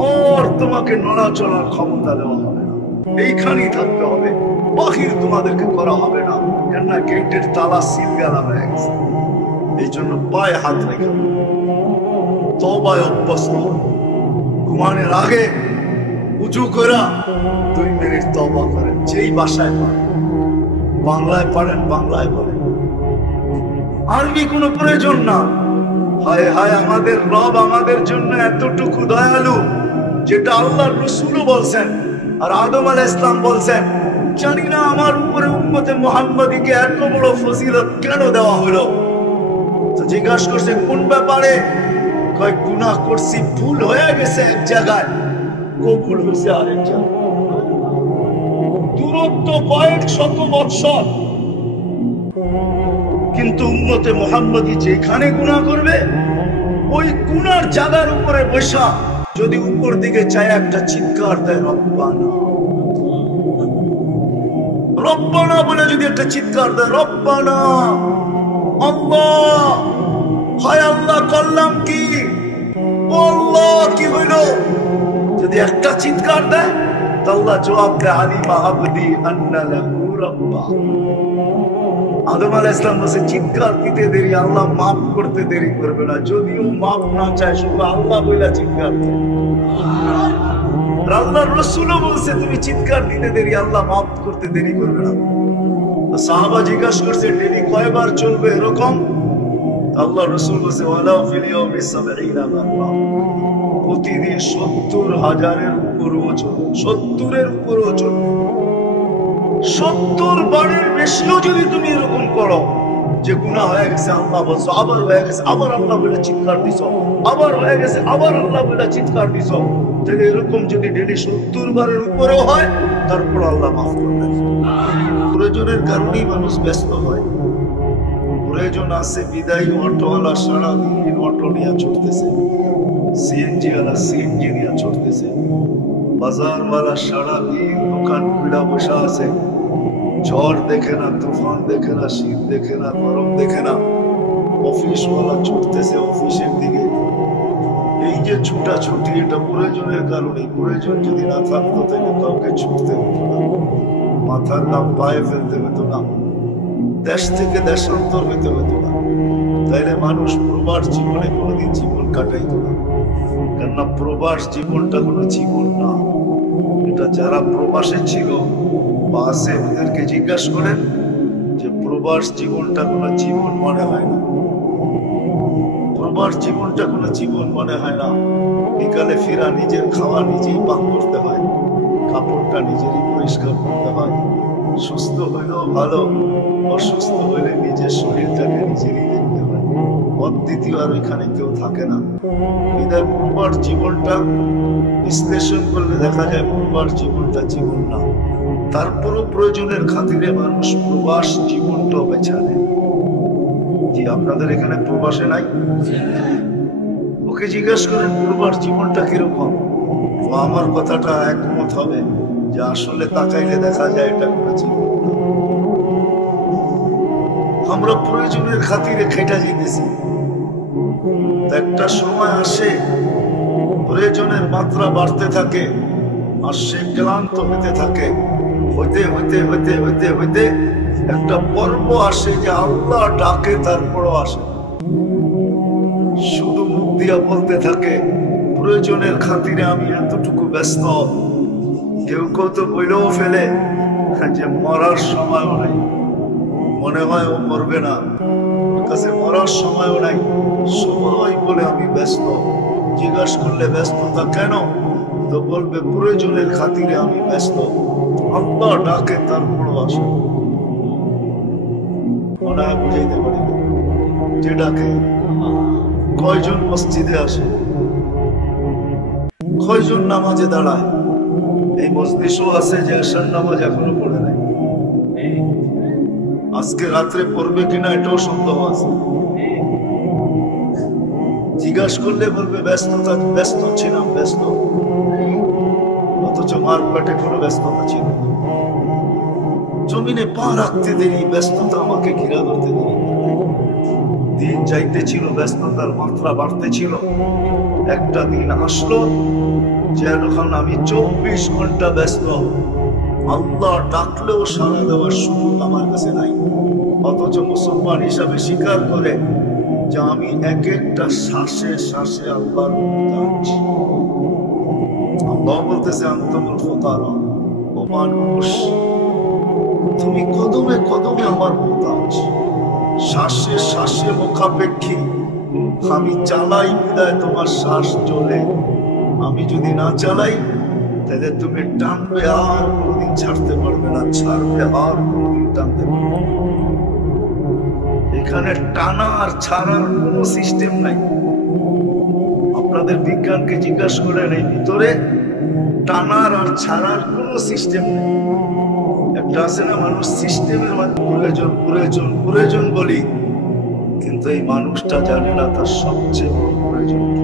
আর তোমাকে নড়াচড়ার ক্ষমতা দেওয়া হবে না, এইখানেই থাকতে হবে, বাহির তোমাদেরকে করা হবে না, কেননা গেটের তালা সিল গেলা হয়ে গেছে। এই জন্য পায়ে হাত রেখে তওবায় অভ্যস্ত, ঘুমানোর আগে উঁচু করে 2 মিনিট তওবা করেন, যেই ভাষায় পারেন, বাংলায় পারেন বাংলায় বলেন, আরবি কোনো প্রয়োজন না। হায় হায়, আমাদের রব আমাদের জন্য এতটুকু দয়ালু, যেটা আল্লাহর রাসূলও বলছেন আর আদম আলাইহিস সালাম বলছেন, জানি না আমার উপরে উম্মতে মুহাম্মাদীকে এত বড় ফজিলত কেন দেওয়া হলো। তো জিজ্ঞাসা করছে কোন ব্যাপারে? কয় গুনাহ করছি, ভুল হয়ে গেছে এক জায়গায়, কবুল হয়েছে আরেক জায়গায়। দূরত্ব কয়েক শত বৎসর, কিন্তু উম্মতে মুহাম্মাদী যেখানে গুনাহ করবে ওই গুনার জায়গার উপরে বসা যদি উপর দিকে চায় একটা চিৎকার দেয় রব্বানা, রব্বানা বলে যদি একটা চিৎকার দেয় রব্বানা, আল্লাহ, হায় আল্লাহ করলাম কি, ও আল্লাহ কি হইল, যদি একটা চিৎকার দেয় তো আল্লাহ জবাব দেয় আলিমা আবদি আন্না লাহু রাব্বা। আদম আলাইহিস সালাম বলেছে চিৎকার দিতে দেরি, আল্লাহ মাফ করতে দেরি করবে না, যদিও মাফ না চায় শুধু আল্লাহ বইলা চিৎকার দেয়। আল্লাহর রাসূলও বলছে তুমি চিৎকার দিতে দেরি, আল্লাহ মাফ করতে দেরি করবে না। তো সাহাবা জিজ্ঞাসা করছে ডেলি কয়বার চলবে এরকম? আল্লাহর রাসূল বলছে ওয়ালাউ ফিল ইয়াউমি ৭০ মাররা, প্রতিদিন ৭০,০০০-এর উপরও চলবে, ৭০-এর উপরও চলবে। ৭০ বারের বেশিও যদি তুমি এরকম করো যে গুনাহ হয়ে গেছে আল্লাহ বলছো, আবার হয়ে গেছে আবার আল্লাহ বলে চিৎকার দিছো, আবার হয়ে গেছে আবার আল্লাহ বলে চিৎকার দিছো, তাহলে এরকম যদি ডেলি ৭০ বারের উপরেও হয় তারপর আল্লাহ মাফ করবেন। প্রয়োজনের কারণেই মানুষ ব্যস্ত হয়। প্রয়োজন আছে বিদায়ী অটোওয়ালা সারাদিন অটো নিয়ে ছুটতেছে, সিএনজি ওয়ালা সিএনজি নিয়ে ছুটতেছে, বাজারওয়ালা সারাদিন দোকান খুলে বসে আছে, ঝড় দেখে না, তুফান দেখে না, শীত দেখে না, গরম দেখে না, অফিসওয়ালা ছুটতেছে অফিসের দিকে। এই যে ছুটাছুটি এটা প্রয়োজনের কারণে, প্রয়োজন যদি না থাকতো তাহলে কাউকে ছুটতে হতো না, মাথার দাম পায়ে ফেলতে হতো না, দেশ থেকে দেশান্তর হইতে হতো না, তাইলে মানুষ প্রবাস জীবনে কোনোদিন জীবন কাটাইতো না। কেননা প্রবাস জীবনটা কোনো জীবন না, এটা যারা প্রবাসে ছিল বা আছে ওদেরকে জিজ্ঞাসা করেন যে প্রবাস জীবনটা কোনো জীবন মনে হয় না, প্রবাস জীবনটা কোনো জীবন মনে হয় না। বিকালে ফেরা নিজের খাওয়া নিজেই পাক করতে হয়, কাপড়টা নিজেরই পরিষ্কার করতে হয়, সুস্থ হইলেও ভালো, অসুস্থ হইলে নিজের শরীরটাকে নিজেরই দেখতে হয়, অদ্বিতীয় আর ওইখানে কেউ থাকে না। বিদায় পূর্বার জীবনটা বিশ্লেষণ করলে দেখা যায় পূর্বার জীবনটা জীবন না। তারপরও প্রয়োজনের খাতিরে মানুষ প্রবাস জীবনটাও বেছে নেয়। জি, আপনাদের এখানে প্রবাসে নাই? ওকে জিজ্ঞেস করেন প্রবাস জীবনটা কিরকম, ও আমার কথাটা একমত হবে যে আসলে তাকাইলে দেখা যায় এটা কোনো জীবন। আমরা প্রয়োজনের খাতিরে খেটা যেতেছি, একটা সময় আসে প্রয়োজনের মাত্রা বাড়তে থাকে আর সে ক্লান্ত হতে থাকে, হইতে হইতে হইতে হইতে হইতে একটা পর্ব আসে যে আল্লাহ ডাকে তারপরও আসে, শুধু মুখ দিয়া বলতে থাকে প্রয়োজনের খাতিরে আমি এতটুকু ব্যস্ত। কেউ কেউ তো বইলেও ফেলে যে মরার সময়ও নাই, মনে হয় ও মরবে না, ওর কাছে মরার সময়ও নাই, সময় বলে আমি ব্যস্ত। জিজ্ঞাসা করলে ব্যস্ততা কেন, তো বলবে প্রয়োজনের খাতিরে আমি ব্যস্ত, আল্লাহ ডাকে তারপরও আসে। মনে হয় বুঝাইতে পারি যে ডাকে। কয়জন মসজিদে আসে, কয়জন নামাজে দাঁড়ায়? এই মজলিসও আছে যে এশার নামাজ এখনো পড়ে নাই, আজকে রাত্রে পড়বে কিনা এটাও সন্দেহ আছে। জিজ্ঞাসা করলে বলবে ব্যস্ততা, ব্যস্ত ছিলাম, ব্যস্ত, অথচ মারপেটে কোনো ব্যস্ততা ছিল। জমিনে পা রাখতে দেরি, ব্যস্ততা আমাকে ঘিরা ধরতে দেরি। দিন যাইতে ছিল, ব্যস্ততার মাত্রা বাড়তে ছিল। একটা দিন আসলো যখন আমি 24 ঘন্টা ব্যস্ত, আল্লাহ ডাকলেও সাড়া দেওয়ার সুযোগ আমার কাছে নাই। অথচ মুসলমান হিসাবে স্বীকার করে যে আমি এক একটা শ্বাসে শ্বাসে আল্লাহর মুহতাজ। আল্লাহ বলতেছে আনতুমুল ফুকারা, ও মানুষ তুমি কদমে কদমে আমার মুহতাজ, শ্বাসে শ্বাসে মুখাপেক্ষী। আমি চালাই বিদায় তোমার শ্বাস চলে, আমি যদি না চালাই তাহলে তুমি টানবে আর কোনোদিন ছাড়তে পারবে না, ছাড়বে আর কোনোদিন টানতে পারবে না। এখানে টানা আর ছাড়ার কোনো সিস্টেম নাই। আপনাদের বিজ্ঞানকে জিজ্ঞাসা করেন, এই ভিতরে টানার আর ছাড়ার কোনো সিস্টেম নেই। একটা আছে না, মানুষ সিস্টেমের মাধ্যমে প্রয়োজন প্রয়োজন প্রয়োজন বলি, কিন্তু এই মানুষটা জানে না তার সবচেয়ে বড় প্রয়োজন কি।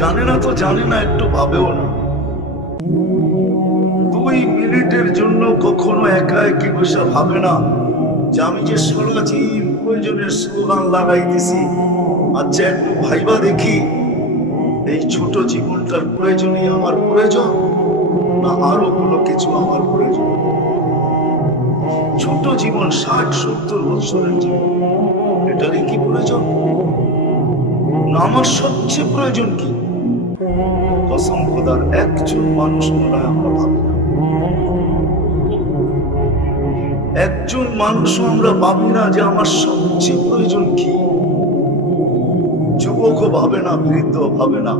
জানে না তো জানে না, একটু ভাবেও না। 2 মিনিটের জন্য কখনো একা একই বসে ভাবে না যে আমি যে সরাচির প্রয়োজনের স্লোগান লাগাইতেছি, আচ্ছা একটু ভাইবা দেখি এই ছোট জীবনটার প্রয়োজনই আমার প্রয়োজন না আরো কোনো কিছু আমার প্রয়োজন। ছোট জীবন 60-70 বছরের জীবন, এটারই কি প্রয়োজন না আমার সবচেয়ে প্রয়োজন কি? কসম খোদার একজন মানুষ মনে হয় আমরা ভাবি না, একজন মানুষও আমরা ভাবি না যে আমার সবচেয়ে প্রয়োজন কি। যুবকও ভাবে না, বৃদ্ধ ভাবে না,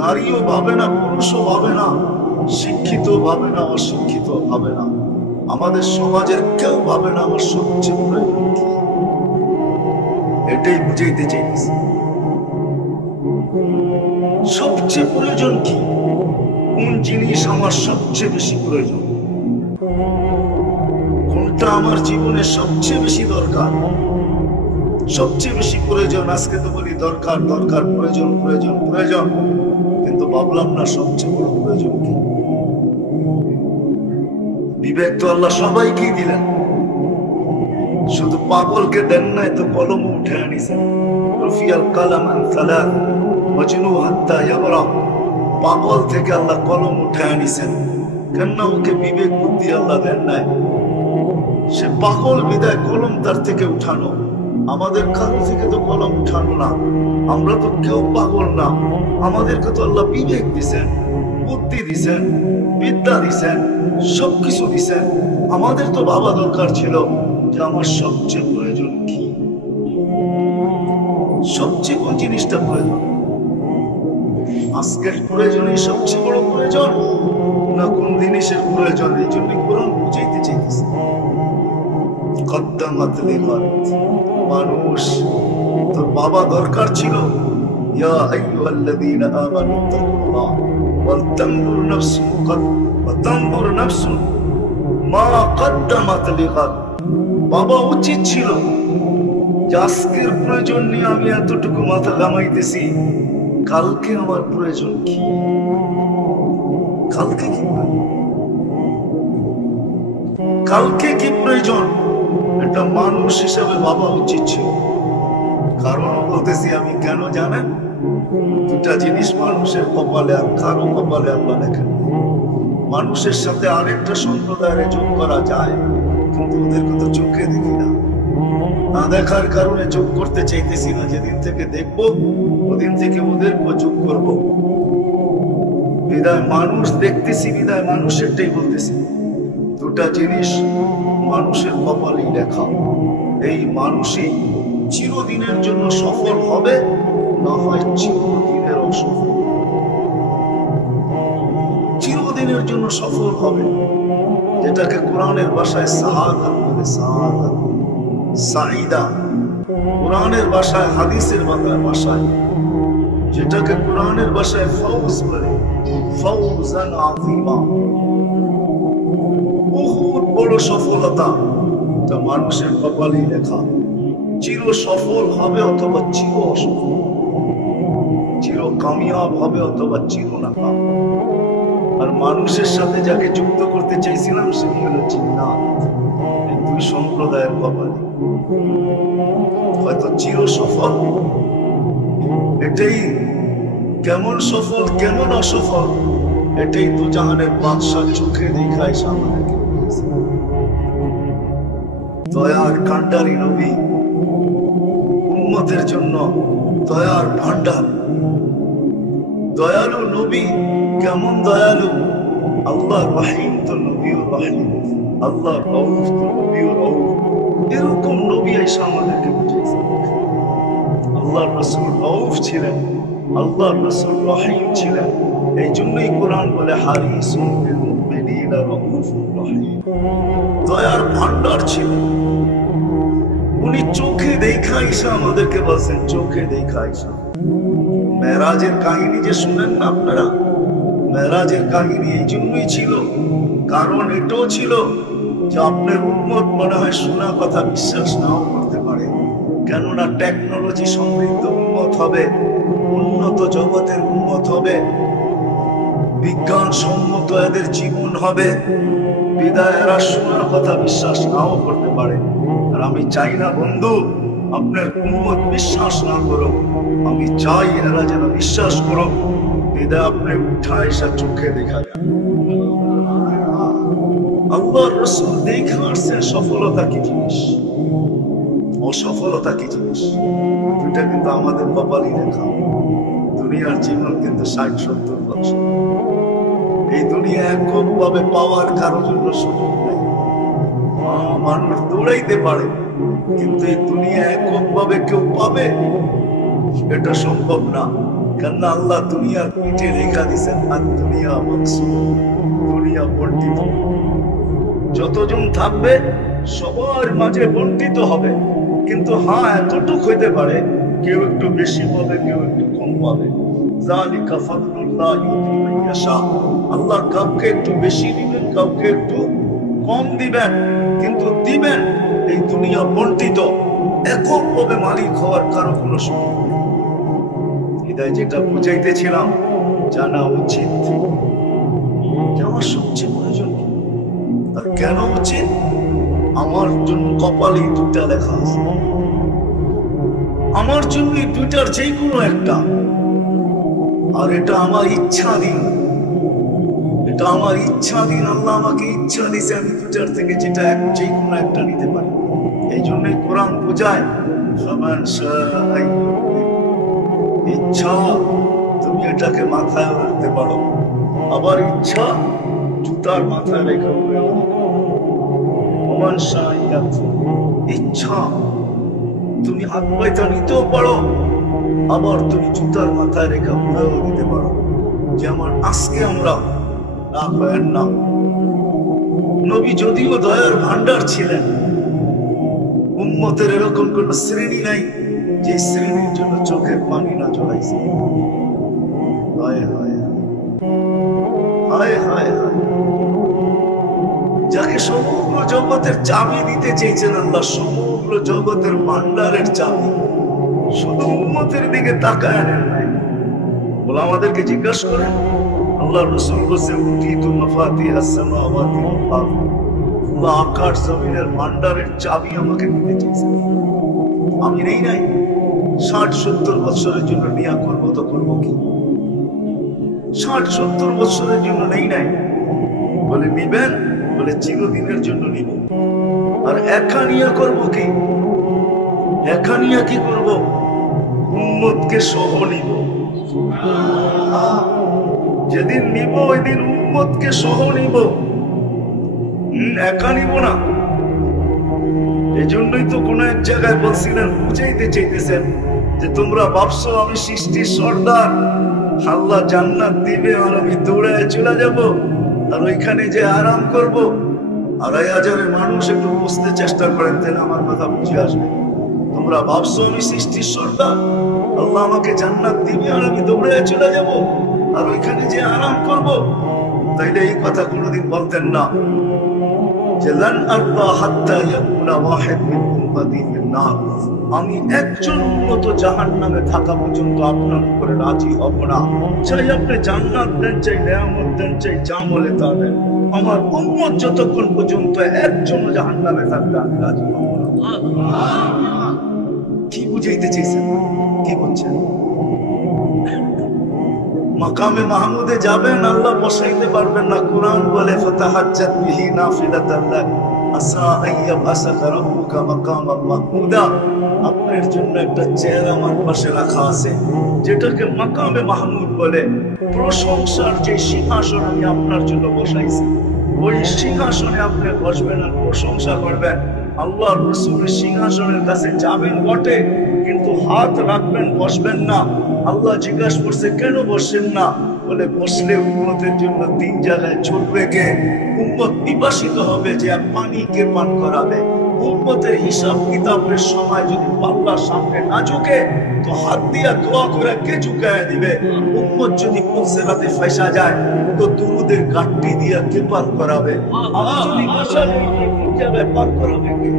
নারীও ভাবে না, পুরুষও ভাবে না, শিক্ষিত ভাবে না, অশিক্ষিত ভাবে না, আমাদের সমাজের কেউ ভাবে না আমার সবচেয়ে প্রয়োজন কি। এটাই বুঝাইতে চাইতেছি, সবচেয়ে প্রয়োজন কি, কোন জিনিস আমার সবচেয়ে বেশি প্রয়োজন, কোনটা আমার জীবনে সবচেয়ে বেশি দরকার, সবচেয়ে বেশি প্রয়োজন। আজকে তো বলি দরকার দরকার, প্রয়োজন প্রয়োজন প্রয়োজন, কিন্তু ভাবলাম না সবচেয়ে বড় প্রয়োজন কি। বিবেক তো আল্লাহ সবাইকেই দিলেন, শুধু পাগলকে দেন নাই তো কলম উঠে আনিছেন। রফিয়াল কালাম আন সালাত মজনু হাত্তা ইয়াবরা, পাগল থেকে আল্লাহ কলম উঠে আনিছেন। কেন ওকে বিবেক বুদ্ধি আল্লাহ দেন নাই? সে পাগল বিদায় কলম তার থেকে উঠানো। আমাদের কারো থেকে তো কলম উঠানো না, আমরা তো কেউ পাগল না। আমাদেরকে তো আল্লাহ বিবেক দিছেন, বুদ্ধি দিছেন, বিদ্যা দিছেন, সবকিছু দিছেন। আমাদের তো ভাবা দরকার ছিল যে আমার সবচেয়ে প্রয়োজন কি, সবচেয়ে কোন জিনিসটা প্রয়োজন। আজকের প্রয়োজনই সবচেয়ে বড় প্রয়োজন না কোন জিনিসের প্রয়োজন? এই জন্য কোরআন বুঝাইতে চাইতেছে। কদ্দামাত লিগাত, মানুষ তোর বাবা দরকার ছিল। ইয়া আইয়ুহাল্লাযীনা আমানু তাকুল্লাহ ওয়াল তানজুর নাফসুন মা কদ্দামাত লিগাত। বাবা উচিত ছিল যে আজকের প্রয়োজন নিয়ে আমি এতটুকু মাথা ঘামাইতেছি, কালকে আমার প্রয়োজন কি, কালকে কি, কালকে কি প্রয়োজন, এটা মানুষ হিসেবে ভাবা উচিত ছিল। কারণ বলতেছি আমি কেন জানেন? দুটা জিনিস মানুষের কপালে আর কারো কপালে আল্লাহ লেখেন। মানুষের সাথে আরেকটা সম্প্রদায়ের যোগ করা যায়, কিন্তু ওদেরকে তো চোখে দেখি না। না দেখার কারণে যোগ করতে চাইতেছি না। যেদিন থেকে দেখবো ওদিন থেকে ওদেরকে যোগ করবো। বিদায় মানুষ দেখতেছি, বিদায় মানুষেরটাই বলতেছি। দুটা জিনিস মানুষের কপালেই লেখা। এই মানুষই চিরদিনের জন্য সফল হবে, না হয় চিরদিনের অসফল। চিরদিনের জন্য সফল হবে, যেটাকে কোরআনের ভাষায় সাআদাত বলে, সাআদাত, সাঈদা। কোরআনের ভাষায়, হাদিসের ভাষায় যেটাকে কোরআনের ভাষায় ফাউজ বলে, ফাউজান আযীমা, বহুত বড় সফলতা। তা মানুষের কপালেই লেখা। চির সফল হবে অথবা চির অসফল, চির কামিয়াব হবে অথবা চির নাকাম। আর মানুষের সাথে যাকে যুক্ত করতে চাইছিলাম সে হলো জিন্নাত। এই দুই সম্প্রদায়ের কপালে হয়তো চির সফল, এটাই কেমন সফল কেমন অসফল এটাই তো জাহানের বাদশাহ চোখে দেখায় সামনে। দয়ার কান্ডারি নবী, উম্মতের জন্য দয়ার ভান্ডার, দয়ালু নবী। কেমন দয়ালু? আল্লাহ রহিম তো নবীও রহিম, আল্লাহ রউফ তো নবীও রউফ। এরকম নবী এসে আমাদেরকে বুঝিয়েছে। আল্লাহ রাসূল রউফ ছিলেন, আল্লাহ রাসূল রহিম ছিলেন, এই জন্যই কোরআন বলে হারিসুন বিল মুমিনিনা রাউফুর রহিম। দয়ার ভান্ডার ছিল উনি। চোখে দেখা ঈসা আমাদেরকে বলছেন, চোখে দেখা ঈসা। মেরাজের কাহিনী যে শুনেন না আপনারা, মেরাজের কাহিনী এই জন্যই ছিল, কারণ এটাও ছিল যে আপনার উম্মত মনে হয় শোনা কথা বিশ্বাস নাও করতে পারে, কেননা টেকনোলজি সমৃদ্ধ উম্মত হবে, উন্নত জগতের উম্মত হবে, বিজ্ঞান সম্মত এদের জীবন হবে, বিদায় এরা শোনার কথা বিশ্বাস নাও করতে পারে। আর আমি চাই না বন্ধু আপনার উম্মত বিশ্বাস না করো, আমি চাই এরা যেন বিশ্বাস করো, বিদায় আপনি উঠা এসে চোখে দেখা যায়। আল্লাহর রাসূল দেখে আসছেন সফলতা কি জিনিস, অসফলতা কি জিনিস, দুটা কিন্তু আমাদের কপালই লেখা। দুনিয়ার জীবন কিন্তু 60-70 বছর। এই দুনিয়া এককভাবে পাওয়ার কারোর জন্য সুযোগ নেই। মানুষ দৌড়াইতে পারে, কিন্তু এই দুনিয়া এককভাবে কেউ পাবে এটা সম্ভব না। কেননা আল্লাহ দুনিয়ার পিঠে রেখা দিচ্ছেন, আর দুনিয়া মাকসুদ, দুনিয়া বন্টিত। যতজন থাকবে সবার মাঝে বন্টিত হবে, কিন্তু হ্যাঁ এতটুক হইতে পারে কেউ একটু বেশি পাবে, কেউ একটু কম পাবে। যালিকা ফাদলুল্লাহ ইউতি মান ইয়াশা। আল্লাহ কাউকে একটু বেশি দিবেন, কাউকে একটু কম দিবেন, কিন্তু দিবেন। এই দুনিয়া বন্টিত, এককভাবে মালিক হওয়ার কারো কোনো সুযোগ নেই। হৃদয় যেটা বুঝাইতেছিলাম, জানা উচিত আমার সবচেয়ে প্রয়োজন কি, আর কেন উচিত। আমার জন্য কপালে দুটা লেখা আছে, আমার জন্য দুইটার যে কোনো একটা, আর এটা আমার ইচ্ছাধীন, এটা আমার ইচ্ছাধীন। আল্লাহ আমাকে ইচ্ছা দিছে আমি দুটার থেকে যেটা যে কোনো একটা নিতে পারি। এই জন্যই কোরআন বোঝায় ফামান শাআ ইচ্ছা তুমি এটাকে মাথায় রাখতে পারো, আবার ইচ্ছা জুতার মাথায় রেখে ইচ্ছা তুমি হাত পাইতা নিতেও পারো, আবার তুমি জুতার মাথায় রেখে উড়াও দিতে পারো। যেমন আজকে আমরা না কয়েন না, নবী যদিও দয়ার ভান্ডার ছিলেন, উম্মতের এরকম কোন শ্রেণী নাই যে শ্রেণীর জন্য চোখের পানি না জড়াইছে। হায় হায় হায় হায় হায়, যাকে সমগ্র জগতের চাবি দিতে চেয়েছেন আল্লাহ, সমগ্র জগতের ভান্ডারের চাবি, শুধু উম্মতের দিকে তাকায় নেন নাই। বলে আমাদেরকে জিজ্ঞাসা করেন, আল্লাহ রাসূল বলছে উতিতু মাফাতিহাস সামাওয়াতি ওয়াল আরদ, আল্লাহ আকাশ জমিনের ভান্ডারের চাবি আমাকে দিতে চেয়েছেন, আমি নেই নাই। 60-70 বছরের জন্য নিয়া করবো তো করবো কি? 60-70 বছরের জন্য নেই নাই। বলে নিবেন, বলে চিরদিনের জন্য নিব। আর একা নিয়া করবো কি? একা নিয়া কি করবো? উম্মতকে সহ নিব। যেদিন নিব ওই দিন উম্মতকে সহ নিব, একা নিব না। এই জন্যই তো কোন এক জায়গায় বলছিলেন, বুঝাইতে চাইতেছেন যে তোমরা ভাবছো আমি সৃষ্টির সর্দার, আল্লাহ জান্নাত দিবে আর আমি দৌড়ায় চলে যাব, আর ওইখানে যে আরাম করব। 2500 মানুষ একটু বুঝতে চেষ্টা করেন, তাহলে আমার কথা বুঝে আসবে। তোমরা ভাবছো আমি সৃষ্টির সর্দার, আল্লাহ আমাকে জান্নাত দিবে আর আমি দৌড়ায় চলে যাব, আর ওইখানে যে আরাম করব। তাইলে এই কথা কোনোদিন বলতেন না যে লান আরদা হাত্তা ইয়াকুনা ওয়াহিদ মিন উম্মতি ফিন নার, আমি একজন উম্মত জাহান্নামে থাকা পর্যন্ত আপনার উপরে রাজি হব না। চাই আপনি জান্নাত দেন, চাই নিয়ামত দেন, চাই যা বলে তা দেন, আমার উম্মত যতক্ষণ পর্যন্ত একজন জাহান্নামে থাকবে আমি রাজি হব না। কি বুঝাইতে চাইছেন? কি বলছেন? মাকামে মাহমুদে যাবেন, আল্লাহ বসাইতে পারবেন না। কোরআন বলে ফাতাহাজ্জাত বিহি নাফিলাতান লাক আসা আইয়াবআসাকা রাব্বুকা মাকামান মাহমুদা। আপনার জন্য একটা চেয়ার আমার পাশে রাখা আছে, যেটাকে মাকামে মাহমুদ বলে। প্রশংসার যে সিংহাসন আমি আপনার জন্য বসাইছি, ওই সিংহাসনে আপনি বসবেন আর প্রশংসা করবেন। আল্লাহর রাসূলের সিংহাসনের কাছে যাবেন বটে, কিন্তু হাত রাখবেন, বসবেন না। আল্লাহ জিজ্ঞাসা করছে কেন বসেন না? বলে বসলে উম্মতের জন্য 3 জায়গায় চলবে কে? উম্মত নিবাসিত হবে যে পানি কে পান করাবে? উম্মতের হিসাব কিতাবের সময় যদি পাল্লার সামনে না ঝুঁকে তো হাত দিয়া দোয়া করে কে ঝুঁকায় দিবে? উম্মত যদি পৌঁছাতে ফেসা যায় তো দুরুদের গাট্টি দিয়া কে পান করাবে? আমি যদি বসালে 3 জায়গায় পান করাবে কে?